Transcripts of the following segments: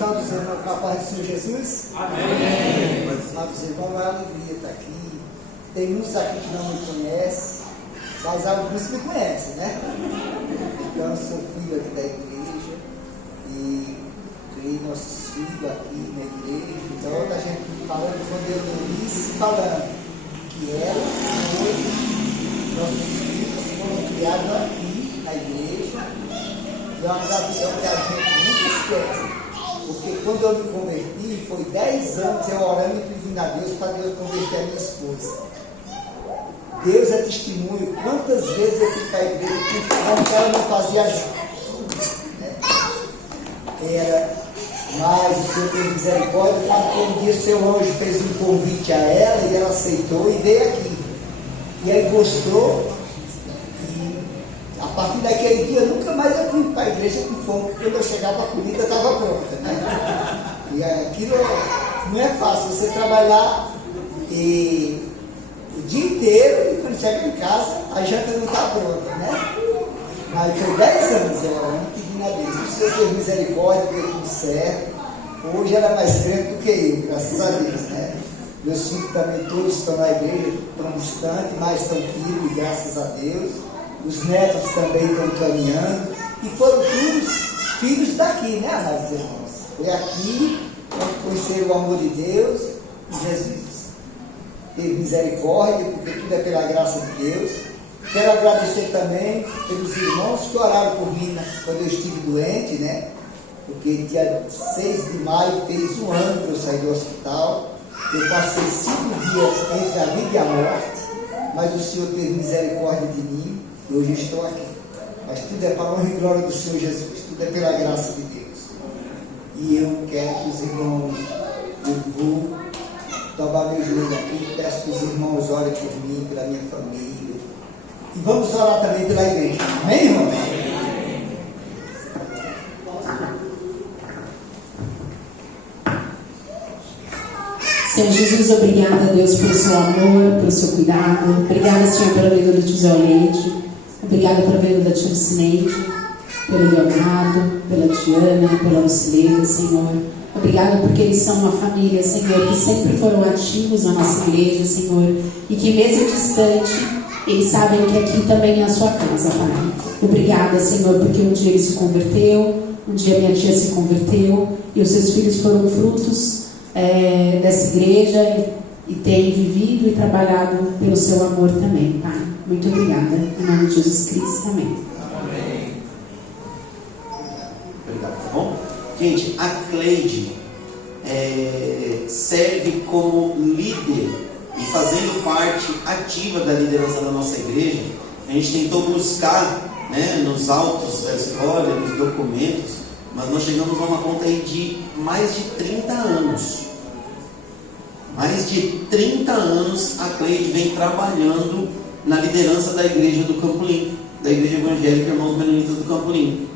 Salve, irmão, com a paz do Senhor Jesus. Amém. Amados irmãos, é uma alegria estar aqui. Tem muitos aqui que não me conhecem, mas alguns me conhecem, né? Então, eu sou filho aqui da igreja e criei nossos filhos aqui na igreja. Então, a gente falando, quando eu disse, falando que ela foi, nossos filhos foram criados aqui na igreja. E é uma gratidão que a gente nunca esquece. Porque quando eu me converti, foi 10 anos eu orando e pedindo a Deus para Deus converter a minha esposa. Deus é testemunho. Quantas vezes eu fui para a igreja porque ela não fazia junto. Né? Era, mas o Senhor tem misericórdia. Quando um dia o seu anjo fez um convite a ela e ela aceitou e veio aqui. E aí gostou. A partir daquele dia, nunca mais eu fui para a igreja com fome, porque quando eu chegava a comida estava pronta. Né? E aquilo não é fácil, você trabalhar o dia inteiro e quando chega em casa, a janta não está pronta, né? Mas foi 10 anos eu pedindo a Deus, o Senhor teve misericórdia, deu tudo certo. Hoje ela é mais crente do que eu, graças a Deus, né? Meus filhos também todos estão na igreja, estão distantes, mas estão firmes, graças a Deus. Os netos também estão caminhando. E foram todos filhos daqui, né, amados irmãos? Foi aqui, quando conheceram o amor de Deus, e Jesus teve misericórdia, porque tudo é pela graça de Deus. Quero agradecer também pelos irmãos que oraram por mim quando eu estive doente, né? Porque dia 6 de maio fez um ano que eu saí do hospital. Eu passei 5 dias entre a vida e a morte, mas o Senhor teve misericórdia de mim. Hoje estou aqui, mas tudo é para a honra e glória do Senhor Jesus, tudo é pela graça de Deus. E eu quero que os irmãos, eu vou dobrar meu joelho aqui, peço que os irmãos orem por mim, pela minha família, e vamos orar também pela igreja, amém, irmãos? Senhor Jesus, obrigada, Deus, pelo seu amor, pelo seu cuidado. Obrigada, Senhor, pela vida do tio Zé Leite. Obrigada pela vida da tia Lucineide, pelo Leonardo, pela Diana, pela Lucilene, Senhor. Obrigada porque eles são uma família, Senhor, que sempre foram ativos na nossa igreja, Senhor. E que mesmo distante, eles sabem que aqui também é a sua casa, Pai. Obrigada, Senhor, porque um dia ele se converteu, um dia minha tia se converteu, e os seus filhos foram frutos dessa igreja e têm vivido e trabalhado pelo seu amor também, Pai. Muito obrigada. Em nome de Jesus Cristo. Amém. Amém. Obrigado, tá bom? Gente, a Cleide serve como líder e fazendo parte ativa da liderança da nossa igreja. A gente tentou buscar, né, nos autos da história, nos documentos, mas nós chegamos a uma conta aí de mais de 30 anos. Mais de 30 anos a Cleide vem trabalhando na liderança da igreja do Campo Limpo, da igreja evangélica Irmãos Menonitas do Campo Limpo.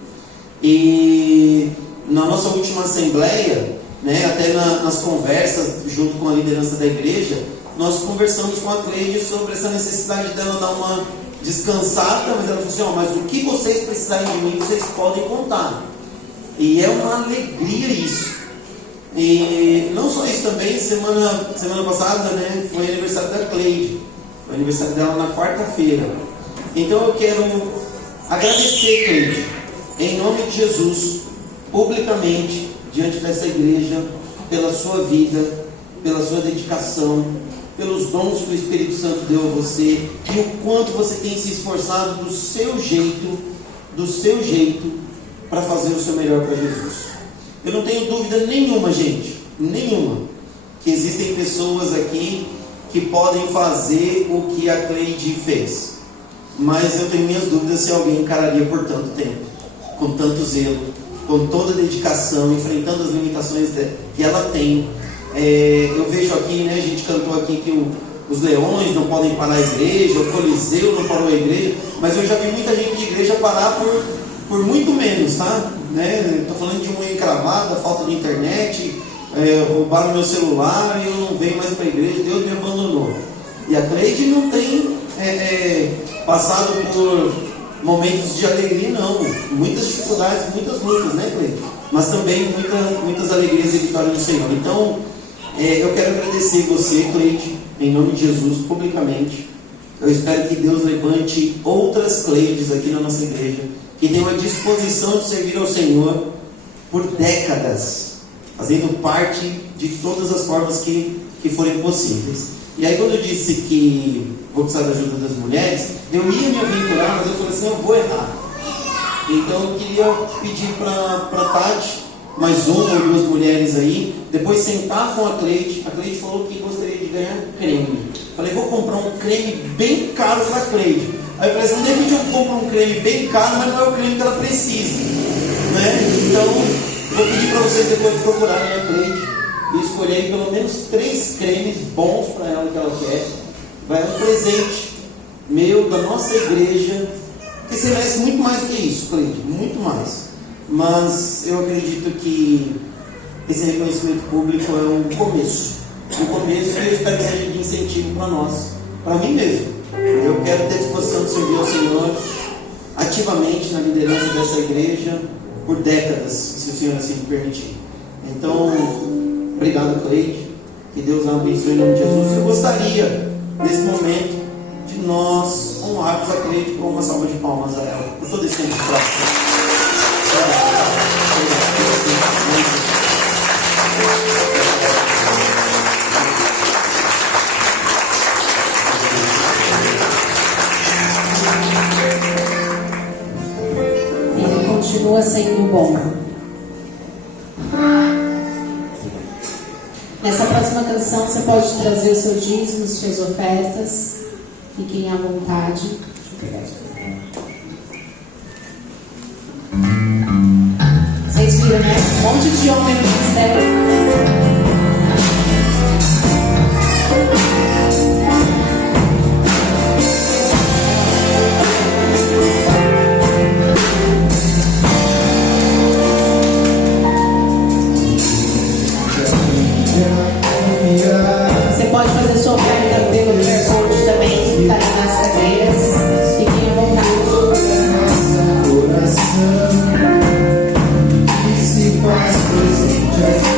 E na nossa última assembleia, né, até nas conversas junto com a liderança da igreja, nós conversamos com a Cleide sobre essa necessidade dela dar uma descansada, mas ela falou assim, mas o que vocês precisarem de mim, vocês podem contar. E é uma alegria isso. E não só isso também, semana passada, né, foi aniversário da Cleide. Foi aniversário dela na quarta-feira. Então eu quero agradecer, Cleide, em nome de Jesus, publicamente, diante dessa igreja, pela sua vida, pela sua dedicação, pelos dons que o Espírito Santo deu a você e o quanto você tem se esforçado do seu jeito para fazer o seu melhor para Jesus. Eu não tenho dúvida nenhuma, gente, nenhuma, que existem pessoas aqui que podem fazer o que a Cleide fez, mas eu tenho minhas dúvidas se alguém encararia por tanto tempo, com tanto zelo, com toda a dedicação, enfrentando as limitações que ela tem. Eu vejo aqui, né, a gente cantou aqui que os leões não podem parar a igreja, o Coliseu não parou a igreja, mas eu já vi muita gente de igreja parar por muito menos, tá? Né? Estou falando de uma encravada, falta de internet, roubaram meu celular e eu não venho mais para a igreja, Deus me abandonou. E a Cleide não tem passado momentos de alegria, não. Muitas dificuldades, muitas lutas, né, Cleide? Mas também muitas alegrias e vitórias no Senhor. Então, eu quero agradecer você, Cleide, em nome de Jesus, publicamente. Eu espero que Deus levante outras Cleides aqui na nossa igreja, que tenham a disposição de servir ao Senhor por décadas, fazendo parte de todas as formas que forem possíveis. E aí, quando eu disse que vou precisar da ajuda das mulheres, eu ia me aventurar, mas eu falei assim, eu vou errar. Então eu queria pedir para Tati, mais uma ou duas mulheres aí, depois sentar com a Cleide. A Cleide falou que gostaria de ganhar creme. Falei, vou comprar um creme bem caro para a Cleide. Aí eu falei assim, de repente eu compro um creme bem caro, mas não é o creme que ela precisa, né? Então, vou pedir para vocês depois procurarem a Cleide e escolherem pelo menos 3 cremes bons para ela que ela quer. Vai um presente meu, da nossa igreja, que você merece muito mais do que isso, Cleide, muito mais. Mas eu acredito que esse reconhecimento público é um começo. Um começo que eu espero que seja de incentivo para nós, para mim mesmo. Eu quero ter disposição de servir ao Senhor ativamente na liderança dessa igreja por décadas, se o Senhor assim me permitir. Então, obrigado, Cleide. Que Deus a abençoe em nome de Jesus. Eu gostaria, nesse momento, de nós honrarmos a Cleide com uma salva de palmas a ela, por todo esse tempo de prática. Ele continua sendo bom. Nessa próxima canção você pode trazer o seu dízimo, suas ofertas. Fiquem à vontade. Vocês viram, né? Um monte de homem no ministério. Você pode fazer sua oferta pelo QR Code também, que está nas cadeiras. Fiquem à vontade. Se faz presente aqui.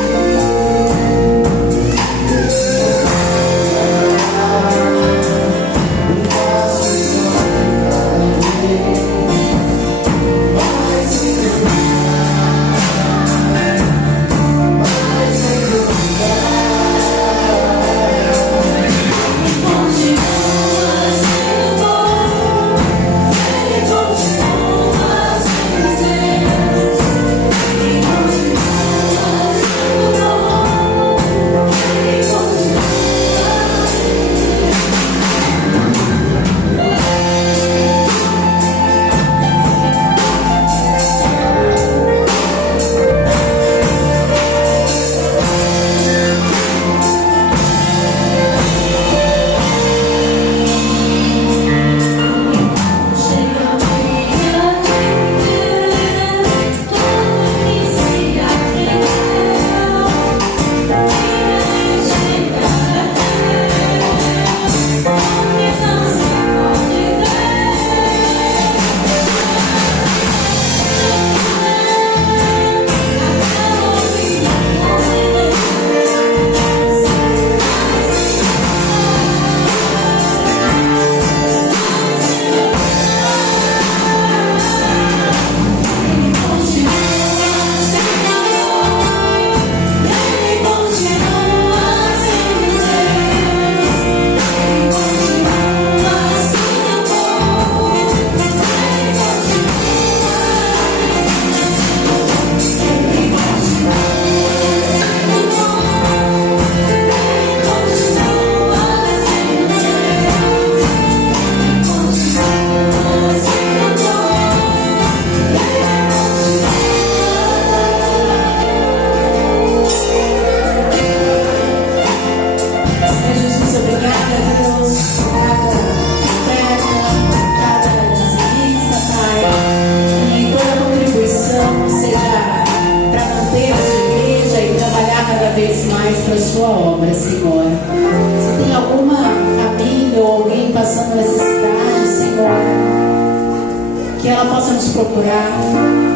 que ela possa nos procurar.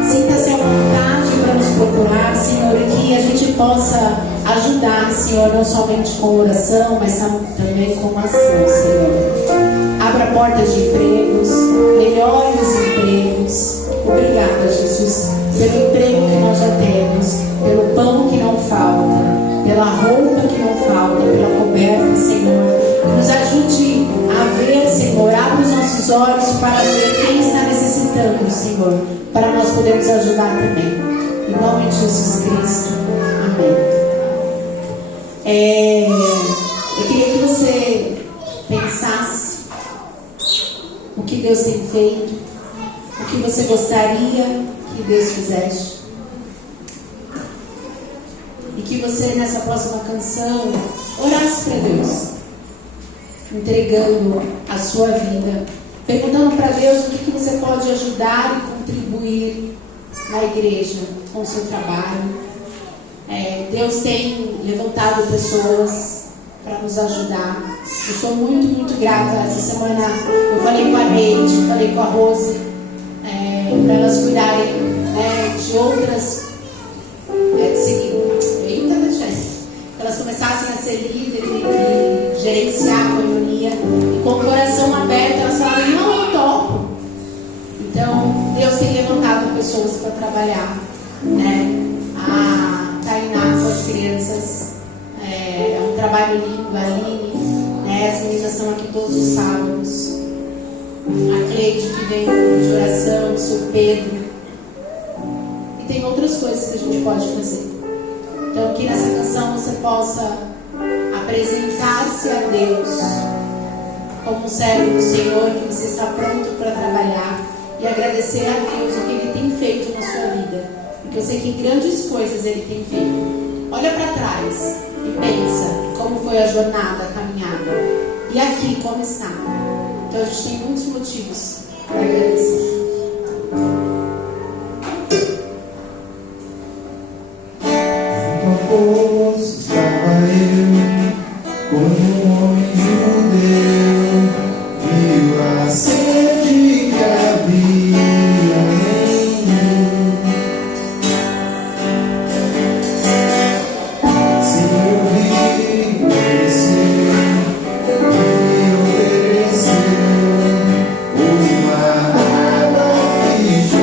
Sinta-se à vontade para nos procurar, Senhor, e que a gente possa ajudar, Senhor, não somente com oração, mas também com ação, Senhor. Abra portas de empregos, melhore os empregos. Obrigada, Jesus, pelo emprego que nós já temos, pelo pão que não falta, pela roupa que não falta, pela coberta, Senhor. Nos ajude a ver, Senhor, abre os nossos olhos para ver quem está necessitando, Senhor, para nós podermos ajudar também. Em nome de Jesus Cristo. Amém. Eu queria que você pensasse o que Deus tem feito, o que você gostaria que Deus fizesse. E que você, nessa próxima canção, orasse para Deus, entregando a sua vida, perguntando para Deus o que você pode ajudar e contribuir na igreja com o seu trabalho. Deus tem levantado pessoas para nos ajudar. Eu sou muito, muito grata. Essa semana eu falei com a Neide, falei com a Rose, para elas cuidarem de outras, elas começassem a ser líderes e gerenciar a coinonia, e com o coração aberto elas falaram: não, eu topo. Então Deus tem levantado pessoas para trabalhar, a Tainá com as crianças, é um trabalho lindo. A Aline, as meninas estão aqui todos os sábados, a Cleide que vem de oração, o seu Pedro, e tem outras coisas que a gente pode fazer. Então, que nessa canção você possa apresentar-se a Deus como um servo do Senhor, que você está pronto para trabalhar, e agradecer a Deus o que Ele tem feito na sua vida, porque eu sei que grandes coisas Ele tem feito. Olha para trás e pensa como foi a jornada, a caminhada, e aqui como está. Então a gente tem muitos motivos para agradecer. Estava eu, como um homem judeu, viu a sede que havia em mim. Se ouvir, conhecer e ofereceu uma água que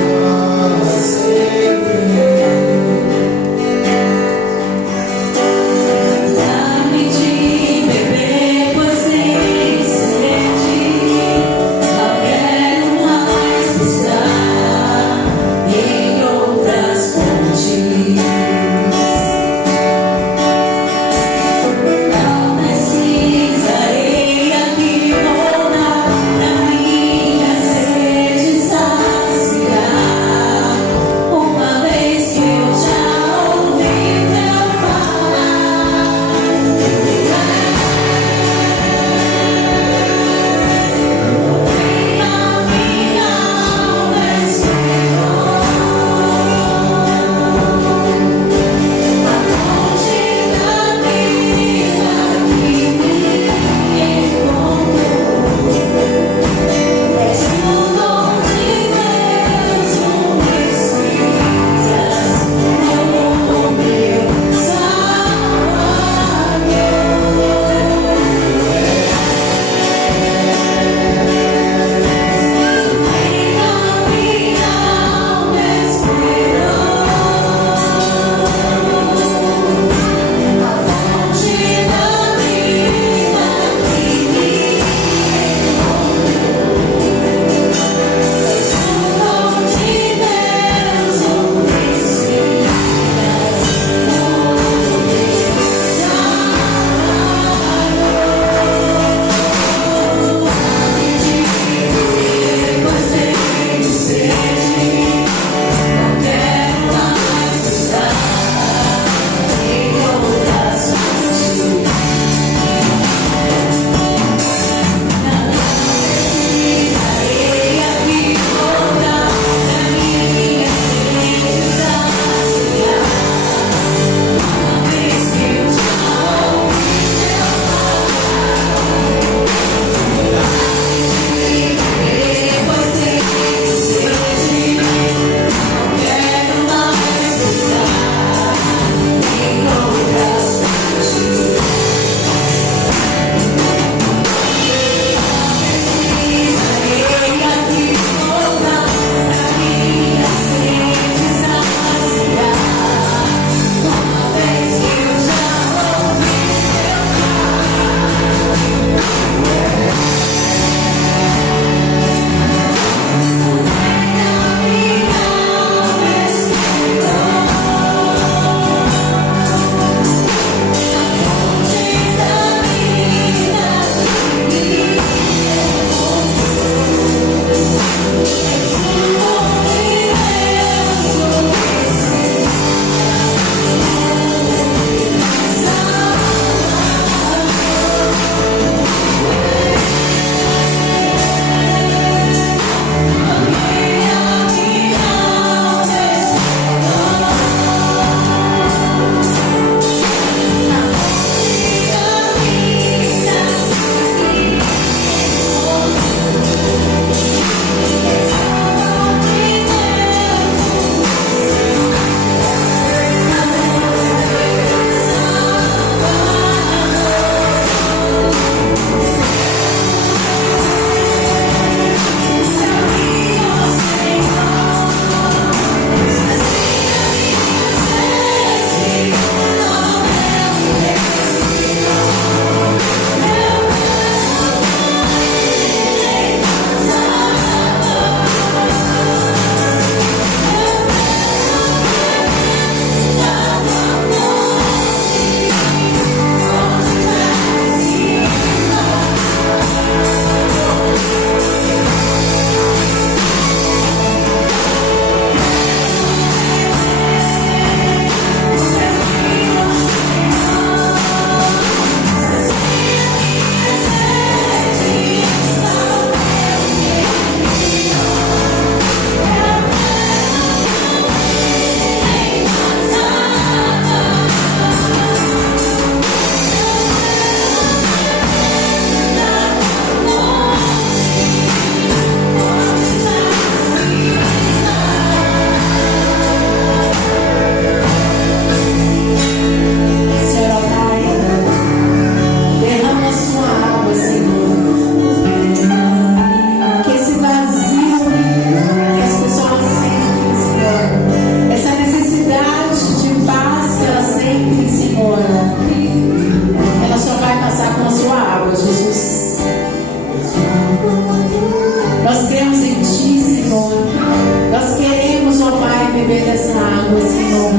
beber dessa água, Senhor.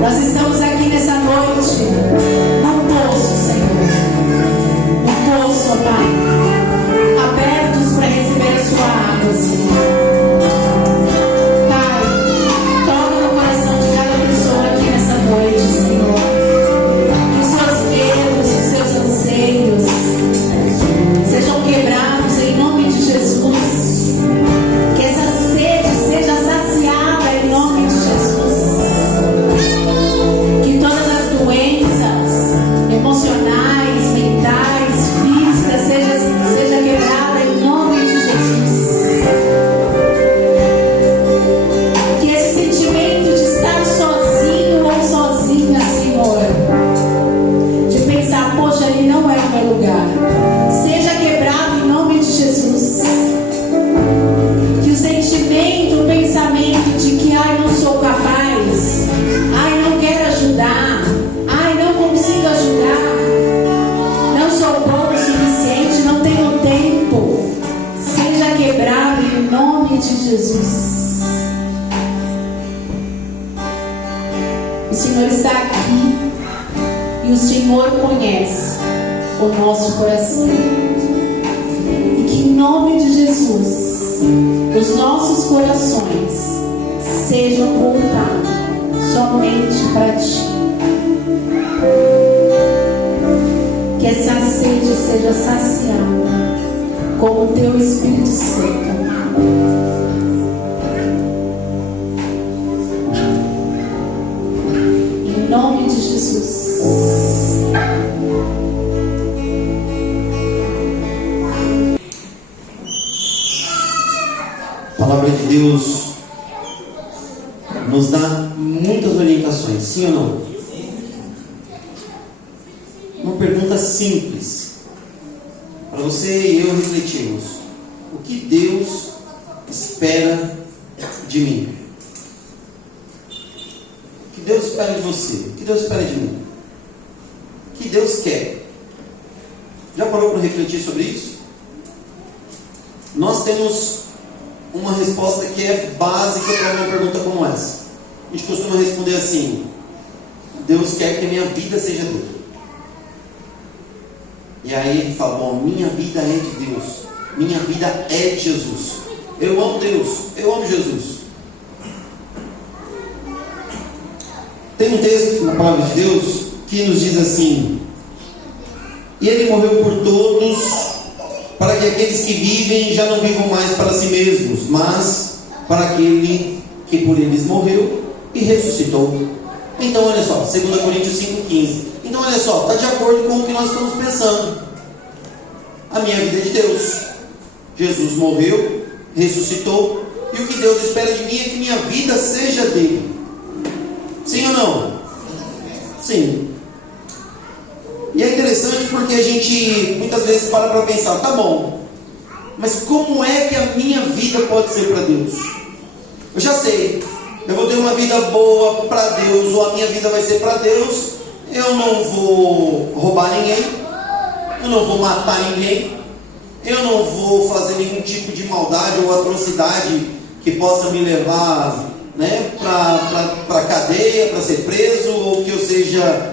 Nós estamos aqui nessa noite, num poço, Senhor. Num poço, ó Pai, abertos para receber a sua água, Senhor. Pai, toca no coração de cada pessoa aqui nessa noite, Senhor. Os seus medos, os seus anseios sejam quebrados em nome de Jesus. Que essa sede seja saciada em nome de Jesus. Que todas as doenças emocionais, mentais, físicas seja quebrada em nome de Jesus. Que esse sentimento de estar sozinho ou sozinha, Senhor, de pensar, poxa, ali não é o meu lugar, seja quebrado em nome de Jesus. Que o sentimento, o pensamento de que, ai, não sou capaz, ai, não quero ajudar, ai, não consigo ajudar, não sou bom o suficiente, não tenho tempo, seja quebrado em nome de Jesus. O Senhor está aqui e o Senhor conhece o nosso coração. E que em nome de Jesus os nossos corações sejam voltados somente para Ti. Que essa sede seja saciada com o Teu Espírito Santo. Em nome de Jesus. A palavra de Deus nos dá muitas orientações, sim ou não? Uma pergunta simples para você e eu refletirmos: o que Deus espera de mim? O que Deus espera de você? O que Deus espera de mim? O que Deus quer? Já parou para refletir sobre isso? Nós temos uma resposta que é básica para uma pergunta como essa. A gente costuma responder assim: Deus quer que a minha vida seja dele. E aí ele fala: bom, minha vida é de Deus, minha vida é de Jesus. Eu amo Deus, eu amo Jesus. Tem um texto na palavra de Deus que nos diz assim: e ele morreu por todos, para que aqueles que vivem já não vivam mais para si mesmos, mas para aquele que por eles morreu e ressuscitou. Então olha só, 2 Coríntios 5,15. Então olha só, está de acordo com o que nós estamos pensando. A minha vida é de Deus. Jesus morreu, ressuscitou, e o que Deus espera de mim é que minha vida seja dele. Sim ou não? Sim. E é interessante porque a gente muitas vezes para pensar: tá bom, mas como é que a minha vida pode ser para Deus? Eu já sei, eu vou ter uma vida boa para Deus, ou a minha vida vai ser para Deus. Eu não vou roubar ninguém, eu não vou matar ninguém, eu não vou fazer nenhum tipo de maldade ou atrocidade que possa me levar, né, para cadeia, para ser preso, ou que eu seja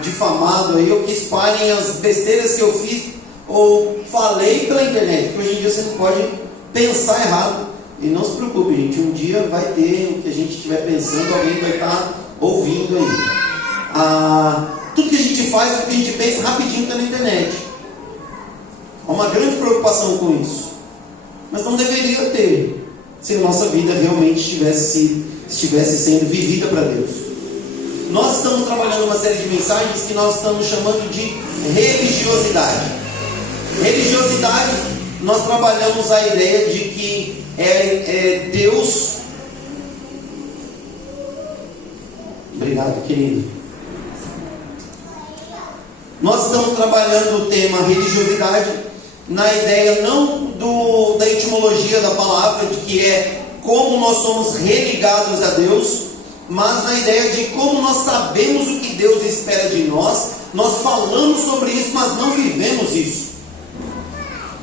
difamado aí, ou que espalhem as besteiras que eu fiz ou falei pela internet. Porque hoje em dia você não pode pensar errado. E não se preocupe, gente, um dia vai ter o que a gente estiver pensando, alguém vai estar ouvindo aí. Tudo que a gente faz, tudo que a gente pensa, rapidinho está na internet. Há uma grande preocupação com isso, mas não deveria ter, se a nossa vida realmente estivesse sendo vivida para Deus. Nós estamos trabalhando uma série de mensagens que nós estamos chamando de religiosidade. Religiosidade, nós trabalhamos a ideia de que Deus... Obrigado, querido. Nós estamos trabalhando o tema religiosidade na ideia não da etimologia da palavra, de que é como nós somos religados a Deus, mas na ideia de como nós sabemos o que Deus espera de nós. Nós falamos sobre isso, mas não vivemos isso.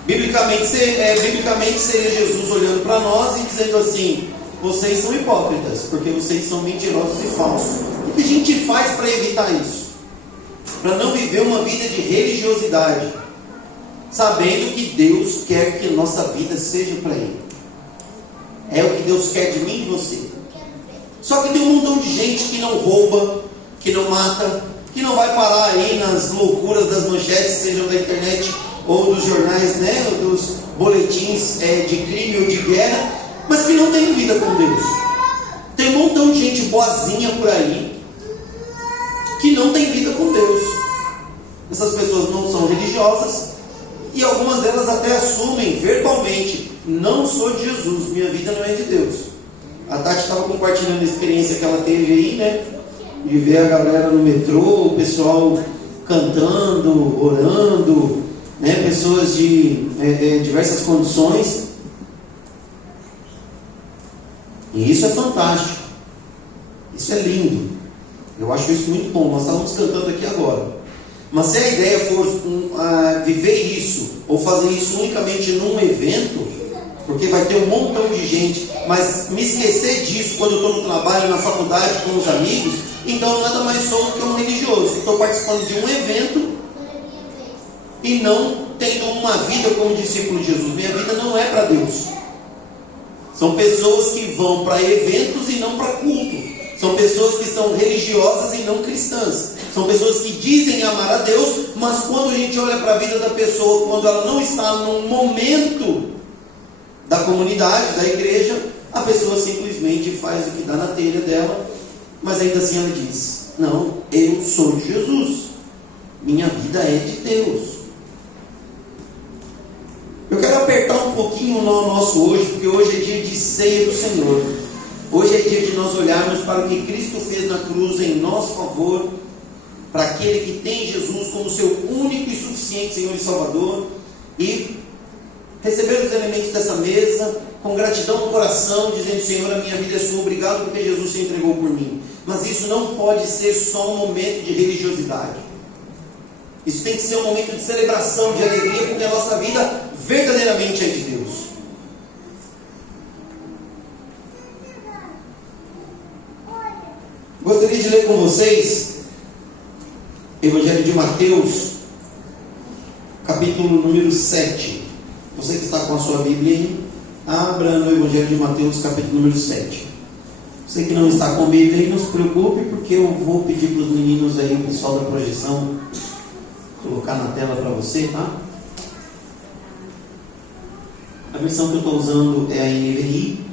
Biblicamente seria Jesus olhando para nós e dizendo assim: vocês são hipócritas, porque vocês são mentirosos e falsos. O que a gente faz para evitar isso? Para não viver uma vida de religiosidade, sabendo que Deus quer que a nossa vida seja para Ele. É o que Deus quer de mim e de você. Só que tem um montão de gente que não rouba, que não mata, que não vai parar aí nas loucuras das manchetes, sejam da internet ou dos jornais, né, ou dos boletins de crime ou de guerra, mas que não tem vida com Deus. Tem um montão de gente boazinha por aí que não tem vida com Deus. Essas pessoas não são religiosas e algumas delas até assumem verbalmente: não sou de Jesus, minha vida não é de Deus. A Tati estava compartilhando a experiência que ela teve aí, né, de ver a galera no metrô, o pessoal cantando, orando, né, pessoas de diversas condições. E isso é fantástico, isso é lindo, eu acho isso muito bom. Nós estávamos cantando aqui agora, mas se a ideia for viver isso, ou fazer isso unicamente num evento, porque vai ter um montão de gente, mas me esquecer disso quando eu estou no trabalho, na faculdade, com os amigos, então eu nada mais sou do que um religioso. Estou participando de um evento e não tendo uma vida como discípulo de Jesus. Minha vida não é para Deus. São pessoas que vão para eventos e não para culto. São pessoas que são religiosas e não cristãs. São pessoas que dizem amar a Deus, mas quando a gente olha para a vida da pessoa, quando ela não está num momento da comunidade, da igreja, a pessoa simplesmente faz o que dá na telha dela, mas ainda assim ela diz: não, eu sou de Jesus, minha vida é de Deus. Eu quero apertar um pouquinho o nosso hoje, porque hoje é dia de ceia do Senhor. Hoje é dia de nós olharmos para o que Cristo fez na cruz em nosso favor, para aquele que tem Jesus como seu único e suficiente Senhor e Salvador, e receber os elementos dessa mesa com gratidão no coração, dizendo: Senhor, a minha vida é sua, obrigado porque Jesus se entregou por mim. Mas isso não pode ser só um momento de religiosidade. Isso tem que ser um momento de celebração, de alegria, porque a nossa vida verdadeiramente é de Deus. Gostaria de ler com vocês Evangelho de Mateus, capítulo número 7. Você que está com a sua Bíblia aí, abra no Evangelho de Mateus, capítulo número 7. Você que não está com a Bíblia aí, não se preocupe, porque eu vou pedir para os meninos aí, o pessoal da projeção, colocar na tela para você, tá? A versão que eu estou usando é a NVI.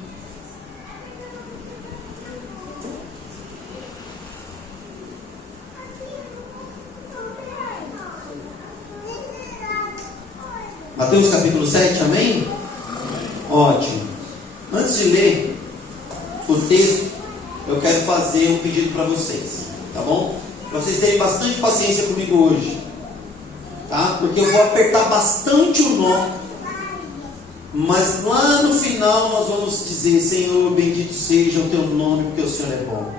Mateus capítulo 7, amém? Ótimo. Antes de ler o texto, eu quero fazer um pedido para vocês, tá bom? Para vocês terem bastante paciência comigo hoje, tá? Porque eu vou apertar bastante o nó, mas lá no final nós vamos dizer: Senhor, bendito seja o teu nome, porque o Senhor é bom.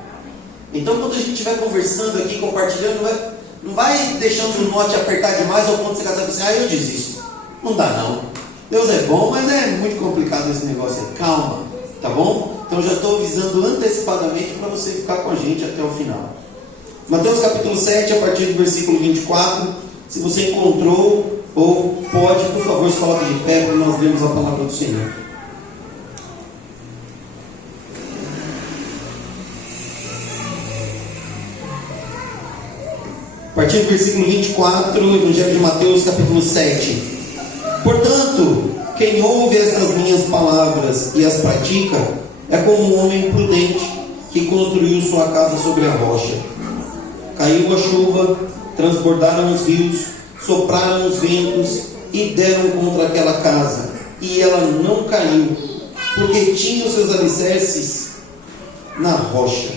Então, quando a gente estiver conversando aqui, compartilhando, não vai deixando o nó te apertar demais ao ponto de você catar e dizer: eu desisto. Não dá não. Deus é bom, mas é muito complicado esse negócio aí. Calma, tá bom? Então já estou avisando antecipadamente para você ficar com a gente até o final. Mateus capítulo 7, a partir do versículo 24. Se você encontrou ou pode, por favor, se coloque de pé para nós lermos a palavra do Senhor. A partir do versículo 24, Evangelho de Mateus capítulo 7. Portanto, quem ouve estas minhas palavras e as pratica é como um homem prudente que construiu sua casa sobre a rocha. Caiu a chuva, transbordaram os rios, sopraram os ventos e deram contra aquela casa, e ela não caiu, porque tinha os seus alicerces na rocha.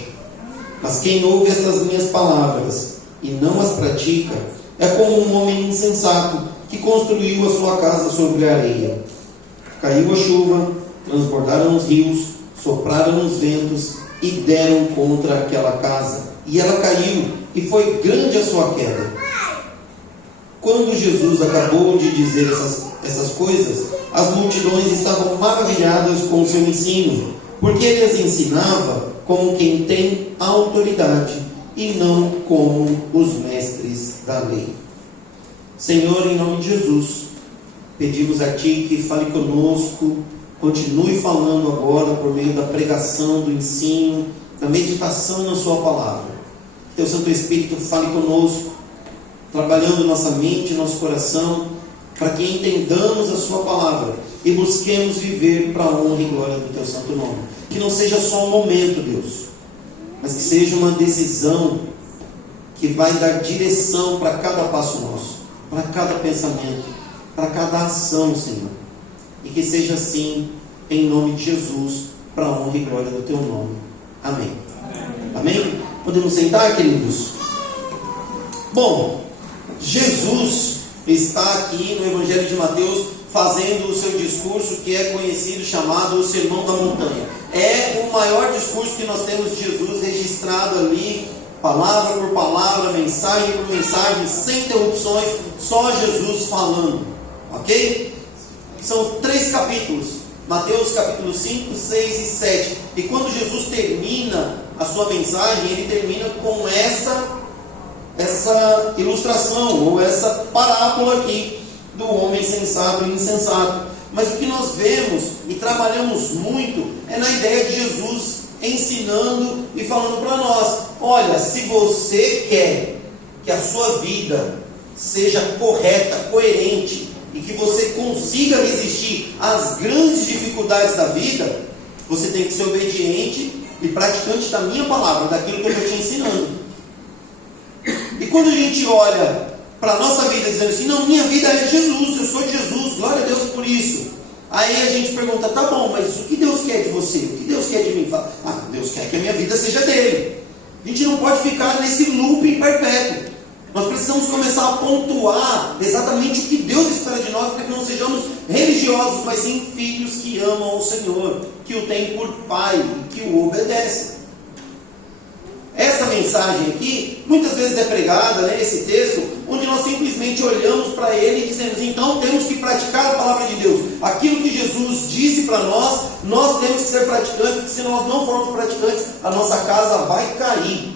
Mas quem ouve estas minhas palavras e não as pratica é como um homem insensato que construiu a sua casa sobre a areia. Caiu a chuva, transbordaram os rios, sopraram os ventos e deram contra aquela casa, e ela caiu, e foi grande a sua queda. Quando Jesus acabou de dizer essas coisas, as multidões estavam maravilhadas com o seu ensino, porque ele as ensinava como quem tem autoridade e não como os mestres da lei. Senhor, em nome de Jesus, pedimos a Ti que fale conosco, continue falando agora por meio da pregação, do ensino, da meditação na Sua palavra. Que Teu Santo Espírito fale conosco, trabalhando nossa mente, nosso coração, para que entendamos a Sua palavra e busquemos viver para a honra e glória do Teu santo nome. Que não seja só um momento, Deus, mas que seja uma decisão que vai dar direção para cada passo nosso, para cada pensamento, para cada ação, Senhor. E que seja assim, em nome de Jesus, para a honra e glória do Teu nome. Amém. Amém? Podemos sentar, queridos? Bom, Jesus está aqui no Evangelho de Mateus fazendo o seu discurso que é conhecido, chamado o Sermão da Montanha. É o maior discurso que nós temos de Jesus registrado ali, palavra por palavra, mensagem por mensagem, sem interrupções, só Jesus falando, ok? São 3 capítulos, Mateus capítulo 5, 6 e 7, e quando Jesus termina a sua mensagem, ele termina com essa ilustração, ou essa parábola aqui, do homem sensato e insensato. Mas o que nós vemos e trabalhamos muito é na ideia de Jesus ensinando e falando para nós: olha, se você quer que a sua vida seja correta, coerente, e que você consiga resistir às grandes dificuldades da vida, você tem que ser obediente e praticante da minha palavra, daquilo que eu estou te ensinando. E quando a gente olha para a nossa vida dizendo assim: não, minha vida é Jesus, eu sou de Jesus, glória a Deus por isso. Aí a gente pergunta: tá bom, mas o que Deus quer de você? O que Deus quer de mim? Fala: Deus quer que a minha vida seja dele. A gente não pode ficar nesse looping perpétuo. Nós precisamos começar a pontuar exatamente o que Deus espera de nós, para que não sejamos religiosos, mas sim filhos que amam o Senhor, que o têm por pai e que o obedecem. Essa mensagem aqui, muitas vezes é pregada, né, esse texto, onde nós simplesmente olhamos para ele e dizemos: então temos que praticar a palavra de Deus. Aquilo que Jesus disse para nós, nós temos que ser praticantes, porque se nós não formos praticantes, a nossa casa vai cair.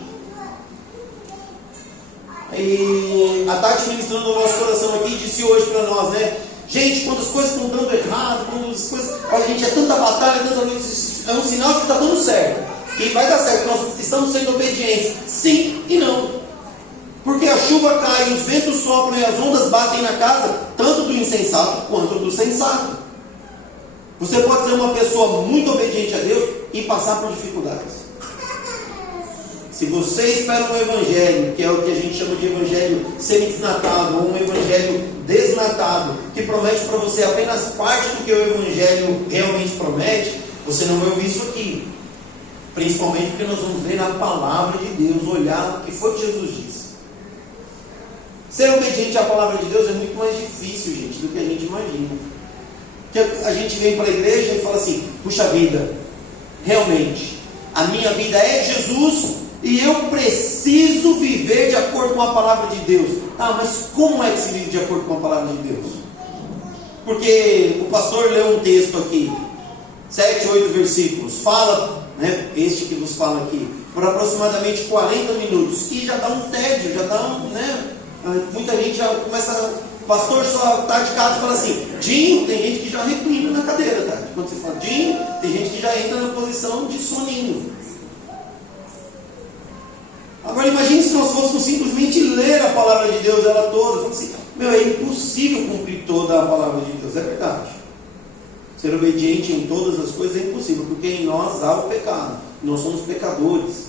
E a Tati, ministrando no nosso coração aqui, disse hoje para nós, né: gente, quando as coisas estão dando errado, quando as coisas, olha, gente, é tanta batalha, tanta luta, é um sinal que está dando certo. Que vai dar certo, nós estamos sendo obedientes. Sim e não. Porque a chuva cai, os ventos sopram e as ondas batem na casa, tanto do insensato quanto do sensato. Você pode ser uma pessoa muito obediente a Deus e passar por dificuldades. Se você espera um evangelho, que é o que a gente chama de evangelho semi-desnatado, ou um evangelho desnatado, que promete para você apenas parte do que o evangelho realmente promete, você não vai ouvir isso aqui. Principalmente porque nós vamos ver na palavra de Deus, olhar o que foi que Jesus disse. Ser obediente à palavra de Deus é muito mais difícil, gente, do que a gente imagina. Porque a gente vem para a igreja e fala assim: puxa vida, realmente, a minha vida é Jesus e eu preciso viver de acordo com a palavra de Deus. Mas como é que se vive de acordo com a palavra de Deus? Porque o pastor leu um texto aqui, 7, 8 versículos, fala, né, este que vos fala aqui, por aproximadamente 40 minutos, e já dá um tédio, já dá um, né, muita gente já começa, pastor só está de casa e fala assim: Dinho, tem gente que já reclina na cadeira, tá? Quando você fala Dinho, tem gente que já entra na posição de soninho. Agora imagine se nós fôssemos simplesmente ler a palavra de Deus, ela toda, fala assim: é impossível cumprir toda a palavra de Deus. É verdade. Ser obediente em todas as coisas é impossível, porque em nós há o pecado. Nós somos pecadores.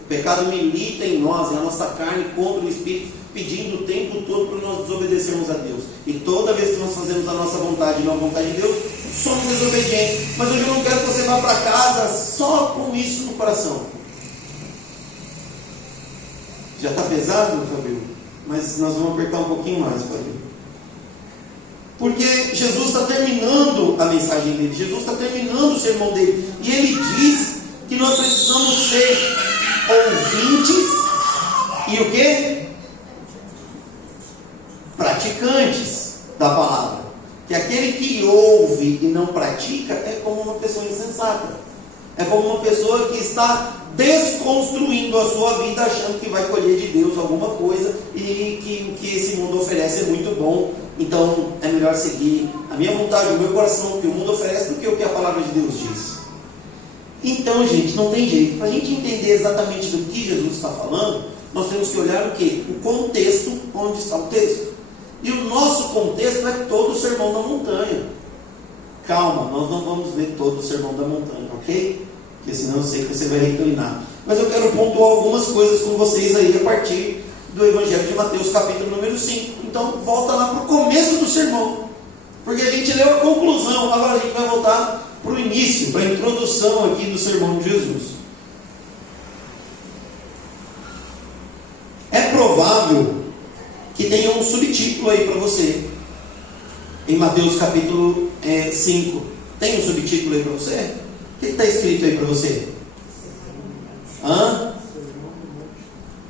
O pecado milita em nós, é a nossa carne contra o Espírito, pedindo o tempo todo para nós desobedecermos a Deus. E toda vez que nós fazemos a nossa vontade e não a vontade de Deus, somos desobedientes. Mas hoje eu não quero que você vá para casa só com isso no coração. Já está pesado, Fabio? Mas nós vamos apertar um pouquinho mais, Fabio. Porque Jesus está terminando a mensagem dele, Jesus está terminando o sermão dele, e ele diz que nós precisamos ser ouvintes e o quê? Praticantes da palavra. Que aquele que ouve e não pratica é como uma pessoa insensata. É como uma pessoa que está desconstruindo a sua vida, achando que vai colher de Deus alguma coisa e que o que esse mundo oferece é muito bom. Então é melhor seguir a minha vontade, o meu coração, o que o mundo oferece, do que o que a palavra de Deus diz. Então, gente, não tem jeito. Para a gente entender exatamente do que Jesus está falando, nós temos que olhar o quê? O contexto onde está o texto. E o nosso contexto é todo o Sermão da Montanha. Calma, nós não vamos ver todo o Sermão da Montanha, ok? Porque senão eu sei que você vai reclinar. Mas eu quero pontuar algumas coisas com vocês aí a partir do Evangelho de Mateus, capítulo número 5. Então, volta lá para o começo do sermão. Porque a gente leu a conclusão, agora a gente vai voltar para o início, para a introdução aqui do sermão de Jesus. É provável que tenha um subtítulo aí para você. Em Mateus capítulo 5. Tem um subtítulo aí para você? O que está escrito aí para você?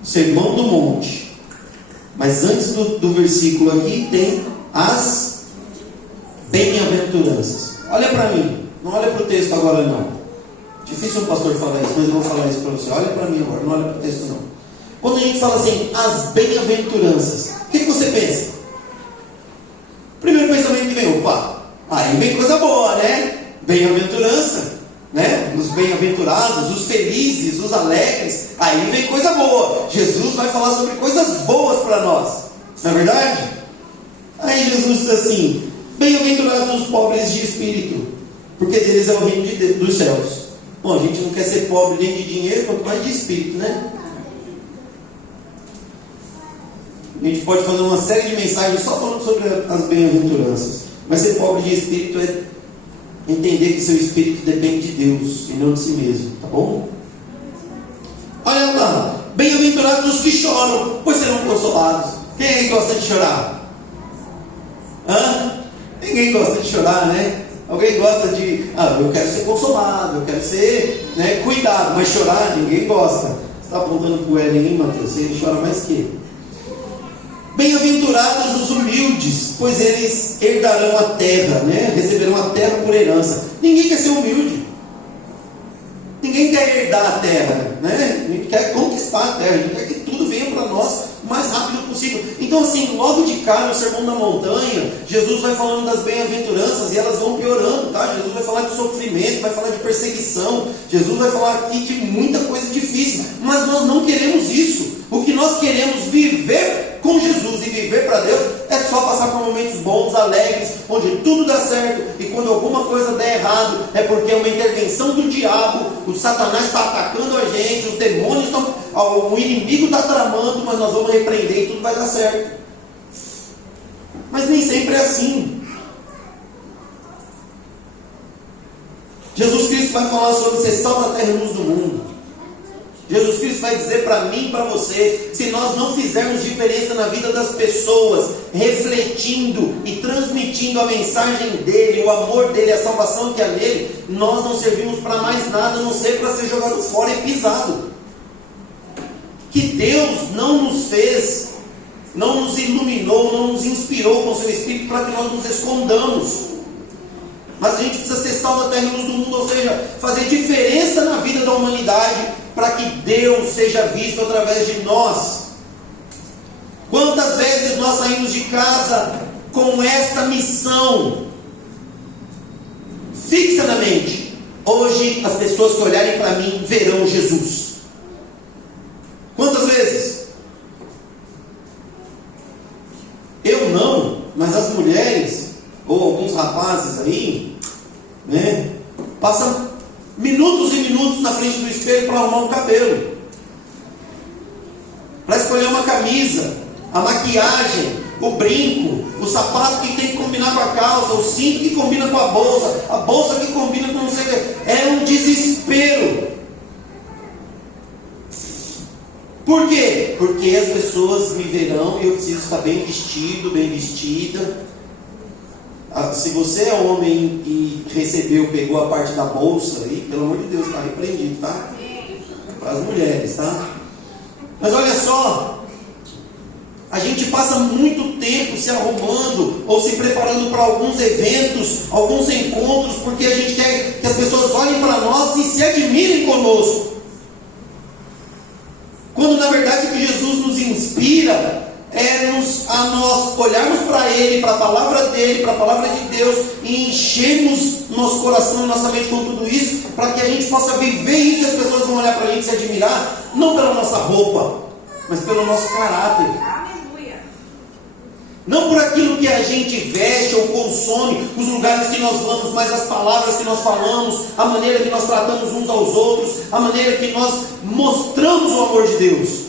Sermão do Monte. Mas antes do versículo aqui tem as bem-aventuranças. Olha para mim, não olha para o texto agora não. Difícil um pastor falar isso, mas eu vou falar isso para você. Olha para mim agora, não olha para o texto não. Quando a gente fala assim, as bem-aventuranças, o que você pensa? Primeiro pensamento que vem, opa, aí vem coisa boa, né? Bem-aventurança, né? Os bem-aventurados, os felizes, os alegres, aí vem coisa boa. Jesus vai falar sobre coisas boas para nós, não é verdade? Aí Jesus diz assim, bem-aventurados os pobres de espírito, porque deles é o reino dos céus. Bom, a gente não quer ser pobre nem de dinheiro, quanto mais de espírito, né? A gente pode fazer uma série de mensagens só falando sobre as bem-aventuranças. Mas ser pobre de espírito é entender que seu espírito depende de Deus e não de si mesmo, tá bom? Olha lá, bem-aventurados os que choram, pois serão consolados. Quem aí gosta de chorar? Ninguém gosta de chorar, né? Alguém gosta de, eu quero ser consolado, eu quero ser, cuidado, mas chorar ninguém gosta. Você está apontando para o Ellen, hein, Mateus? Você chora mais que ele. Bem-aventurados os humildes, pois eles herdarão a terra, receberão a terra por herança. Ninguém quer ser humilde. Ninguém quer herdar a terra, A gente quer conquistar a terra, a gente quer que tudo venha para nós o mais rápido possível. Então assim, logo de cara no Sermão da Montanha, Jesus vai falando das bem-aventuranças e elas vão piorando, tá? Jesus vai falar de sofrimento, vai falar de perseguição, Jesus vai falar aqui de muita coisa difícil, mas nós não queremos isso. O que nós queremos viver com Jesus e viver para Deus é só passar por momentos bons, alegres, onde tudo dá certo, e quando alguma coisa der errado é porque é uma intervenção do diabo, o Satanás está atacando a gente, os demônios estão, o inimigo está tramando, mas nós vamos repreender e tudo vai dar certo. Mas nem sempre é assim. Jesus Cristo vai falar sobre ser sal da terra e luz do mundo. Jesus Cristo vai dizer para mim e para você, se nós não fizermos diferença na vida das pessoas, refletindo e transmitindo a mensagem dele, o amor dele, a salvação que há nele, nós não servimos para mais nada, a não ser para ser jogado fora e pisado. Que Deus não nos fez, não nos iluminou, não nos inspirou com seu Espírito para que nós nos escondamos. Mas a gente precisa ser sal da terra e luz do mundo, ou seja, fazer diferença na vida da humanidade, para que Deus seja visto através de nós. Quantas vezes nós saímos de casa com esta missão fixa na mente? Hoje as pessoas que olharem para mim verão Jesus. Quantas vezes? Eu não, mas as mulheres ou alguns rapazes aí, passam minutos e minutos na frente do espelho para arrumar o cabelo, para escolher uma camisa, a maquiagem, o brinco, o sapato que tem que combinar com a calça, o cinto que combina com a bolsa que combina com não sei o que. É um desespero. Por quê? Porque as pessoas me verão e eu preciso estar bem vestido, bem vestida. Se você é homem e pegou a parte da bolsa aí, pelo amor de Deus, está repreendido, tá? Para as mulheres, tá? Mas olha só, a gente passa muito tempo se arrumando ou se preparando para alguns eventos, alguns encontros, porque a gente quer que as pessoas olhem para nós e se admirem conosco. Quando na verdade o que Jesus nos inspira a nós olharmos para Ele, para a palavra dEle, para a palavra de Deus, e enchermos nosso coração e nossa mente com tudo isso, para que a gente possa viver isso e as pessoas vão olhar para a gente e se admirar, não pela nossa roupa, mas pelo nosso caráter. Aleluia. Não por aquilo que a gente veste ou consome, os lugares que nós vamos, mas as palavras que nós falamos, a maneira que nós tratamos uns aos outros, a maneira que nós mostramos o amor de Deus.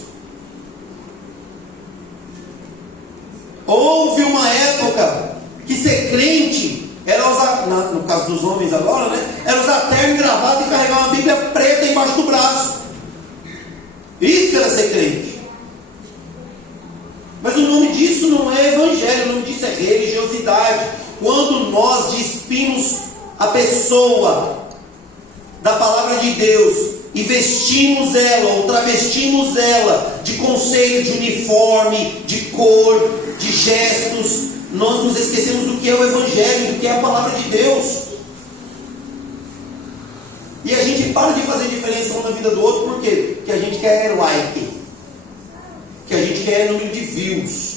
Houve uma época que ser crente era usar, no caso dos homens agora, né? Era usar terno e gravata e carregar uma Bíblia preta embaixo do braço. Isso era ser crente. Mas o nome disso não é evangelho, o nome disso é religiosidade. Quando nós despimos a pessoa da palavra de Deus e vestimos ela ou travestimos ela de conceito, de uniforme, de cor, de gestos, nós nos esquecemos do que é o evangelho, do que é a palavra de Deus. E a gente para de fazer diferença um na vida do outro, por quê? Porque a gente quer like, que a gente quer número de views.